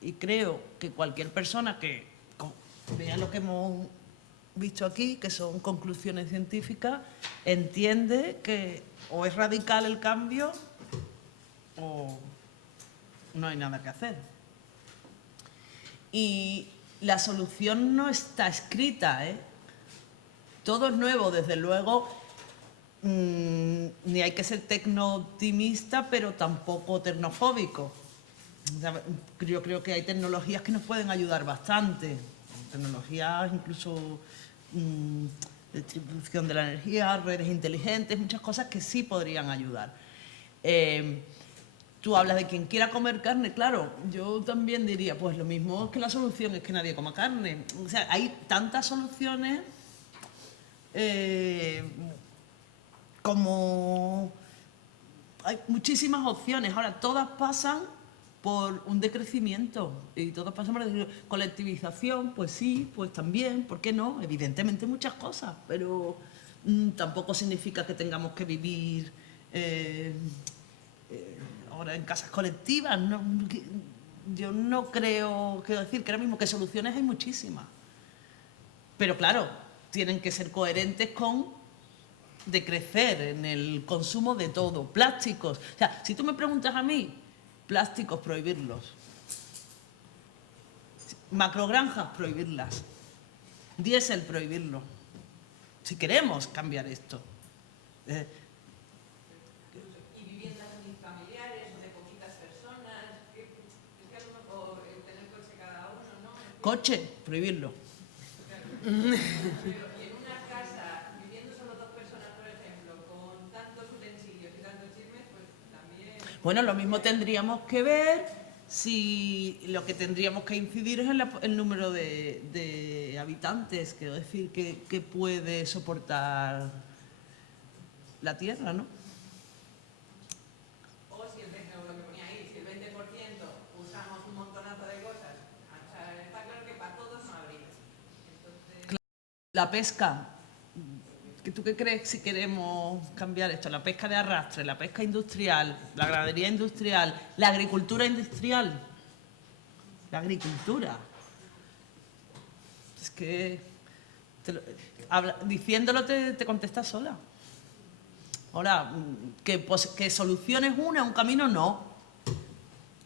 y creo que cualquier persona que vea lo que hemos visto aquí, que son conclusiones científicas, entiende que o es radical el cambio o no hay nada que hacer. Y la solución no está escrita, ¿eh? Todo es nuevo, desde luego. Ni hay que ser tecno-optimista, pero tampoco tecnofóbico. O sea, yo creo que hay tecnologías que nos pueden ayudar bastante. Tecnologías incluso de distribución de la energía, redes inteligentes, muchas cosas que sí podrían ayudar. Tú hablas de quien quiera comer carne, claro, yo también diría, pues lo mismo que la solución es que nadie coma carne. O sea, hay tantas soluciones como hay muchísimas opciones. Ahora, todas pasan por un decrecimiento y todas pasan por la colectivización, pues sí, pues también, ¿por qué no? Evidentemente muchas cosas, pero tampoco significa que tengamos que vivir ahora en casas colectivas, ¿no? yo no creo, quiero decir, que ahora mismo que soluciones hay muchísimas. Pero claro, tienen que ser coherentes con decrecer en el consumo de todo. Plásticos. O sea, si tú me preguntas a mí, plásticos, prohibirlos. Macrogranjas, prohibirlas. Diésel, prohibirlo. Si queremos cambiar esto. Y viviendas unifamiliares o de poquitas personas, es que a lo mejor tener coche cada uno, ¿no? Coche, prohibirlo. Pero y en una casa, viviendo solo 2 personas, por ejemplo, con tantos utensilios y tantos chismes, pues también... Bueno, lo mismo tendríamos que ver si lo que tendríamos que incidir es en el número de habitantes, quiero decir, que puede soportar la Tierra, ¿no? O si el 20%, lo que ponía ahí, si el 20% usamos un montonazo de cosas, o sea, está claro que para todos no habría. Entonces... La pesca. ¿Tú qué crees si queremos cambiar esto? La pesca de arrastre, la pesca industrial, la ganadería industrial, la agricultura industrial. La agricultura. Es que diciéndolo te contestas sola. Ahora, que soluciones un camino no.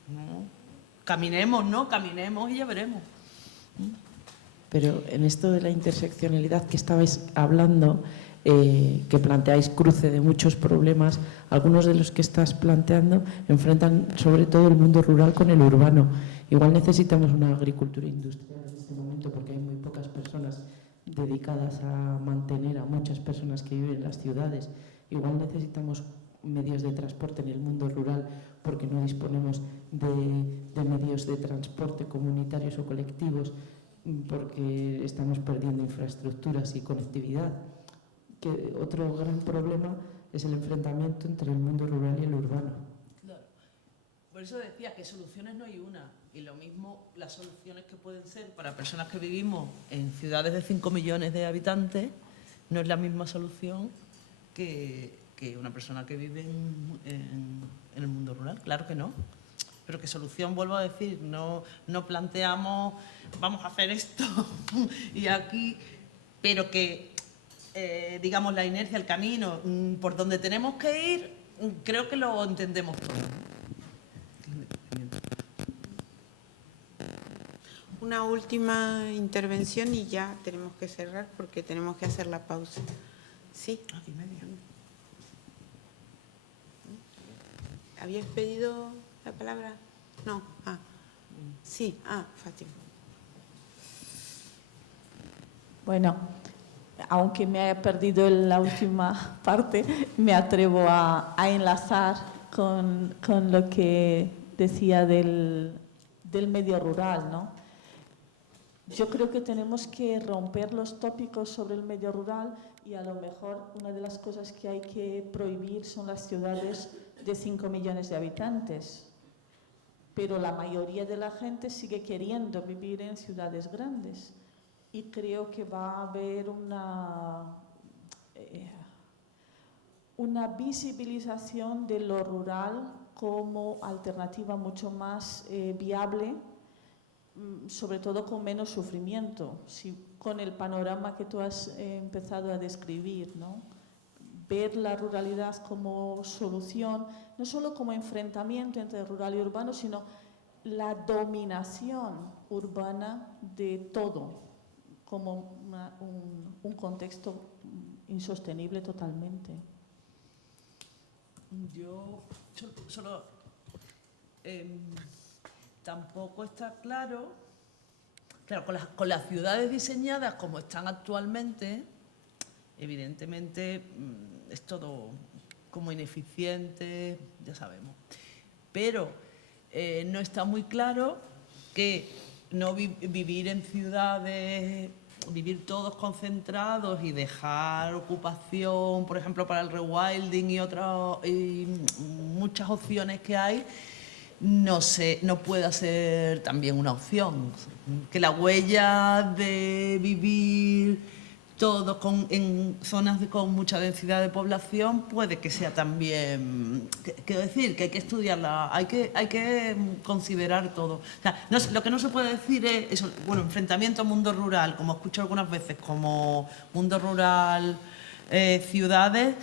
No. Caminemos, ¿no? Caminemos y ya veremos. Pero en esto de la interseccionalidad que estabais hablando, que planteáis cruce de muchos problemas, algunos de los que estás planteando enfrentan sobre todo el mundo rural con el urbano. Igual necesitamos una agricultura industrial en este momento porque hay muy pocas personas dedicadas a mantener a muchas personas que viven en las ciudades. Igual necesitamos medios de transporte en el mundo rural porque no disponemos de medios de transporte comunitarios o colectivos, porque estamos perdiendo infraestructuras y conectividad. Que otro gran problema es el enfrentamiento entre el mundo rural y el urbano. Claro. Por eso decía que soluciones no hay una. Y lo mismo las soluciones que pueden ser para personas que vivimos en ciudades de 5 millones de habitantes no es la misma solución que una persona que vive en el mundo rural. Claro que no. Pero qué solución, vuelvo a decir, no planteamos vamos a hacer esto y aquí, pero que, digamos, la inercia, el camino, por donde tenemos que ir, creo que lo entendemos todos. Una última intervención y ya tenemos que cerrar porque tenemos que hacer la pausa. Sí. ¿Habías pedido la palabra? No. Sí. Fátima. Bueno, aunque me haya perdido la última parte, me atrevo a enlazar con lo que decía del medio rural, ¿no? Yo creo que tenemos que romper los tópicos sobre el medio rural y a lo mejor una de las cosas que hay que prohibir son las ciudades de 5 millones de habitantes. Pero la mayoría de la gente sigue queriendo vivir en ciudades grandes. Y creo que va a haber una visibilización de lo rural como alternativa mucho más viable, sobre todo con menos sufrimiento, con el panorama que tú has empezado a describir, ¿no? Ver la ruralidad como solución, no solo como enfrentamiento entre rural y urbano, sino la dominación urbana de todo, como un contexto insostenible totalmente. Yo solo tampoco está claro, con las ciudades diseñadas como están actualmente, evidentemente es todo como ineficiente, ya sabemos, pero no está muy claro que no vivir en ciudades, vivir todos concentrados y dejar ocupación, por ejemplo, para el rewilding y muchas opciones que hay, no pueda ser también una opción. Que la huella de vivir todo en zonas con mucha densidad de población, puede que sea también, quiero decir, que hay que estudiarla, hay que considerar todo. O sea, lo que no se puede decir es, eso, bueno, enfrentamiento mundo rural, como escucho algunas veces, como mundo rural, ciudades,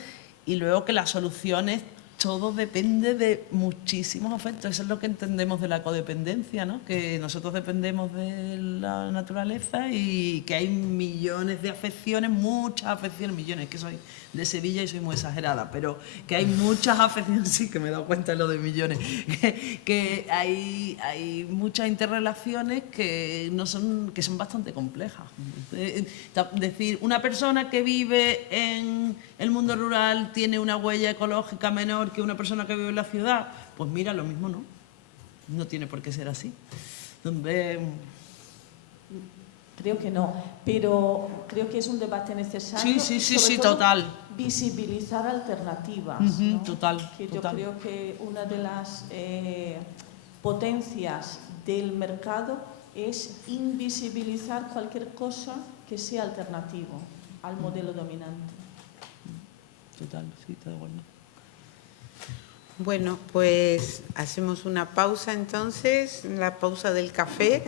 y luego que las soluciones, todo depende de muchísimos aspectos. Eso es lo que entendemos de la codependencia, ¿no? Que nosotros dependemos de la naturaleza y que hay millones de afecciones, muchas afecciones, millones, que soy de Sevilla y soy muy exagerada, pero que hay muchas afecciones, sí que me he dado cuenta de lo de millones, que hay muchas interrelaciones que son bastante complejas. Es decir, una persona que vive en el mundo rural tiene una huella ecológica menor que una persona que vive en la ciudad, pues mira, lo mismo no tiene por qué ser así. Creo que no, pero creo que es un debate necesario. Sí, total. Visibilizar alternativas. ¿no? Total. Yo creo que una de las potencias del mercado es invisibilizar cualquier cosa que sea alternativo al modelo dominante. Total, sí, está de acuerdo. Bueno, pues hacemos una pausa entonces, la pausa del café.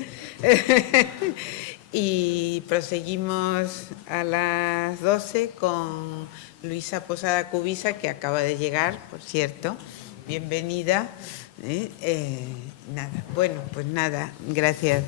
Y proseguimos a las 12 con Luisa Posada Cubisa, que acaba de llegar, por cierto. Bienvenida. Nada, bueno, pues nada, gracias.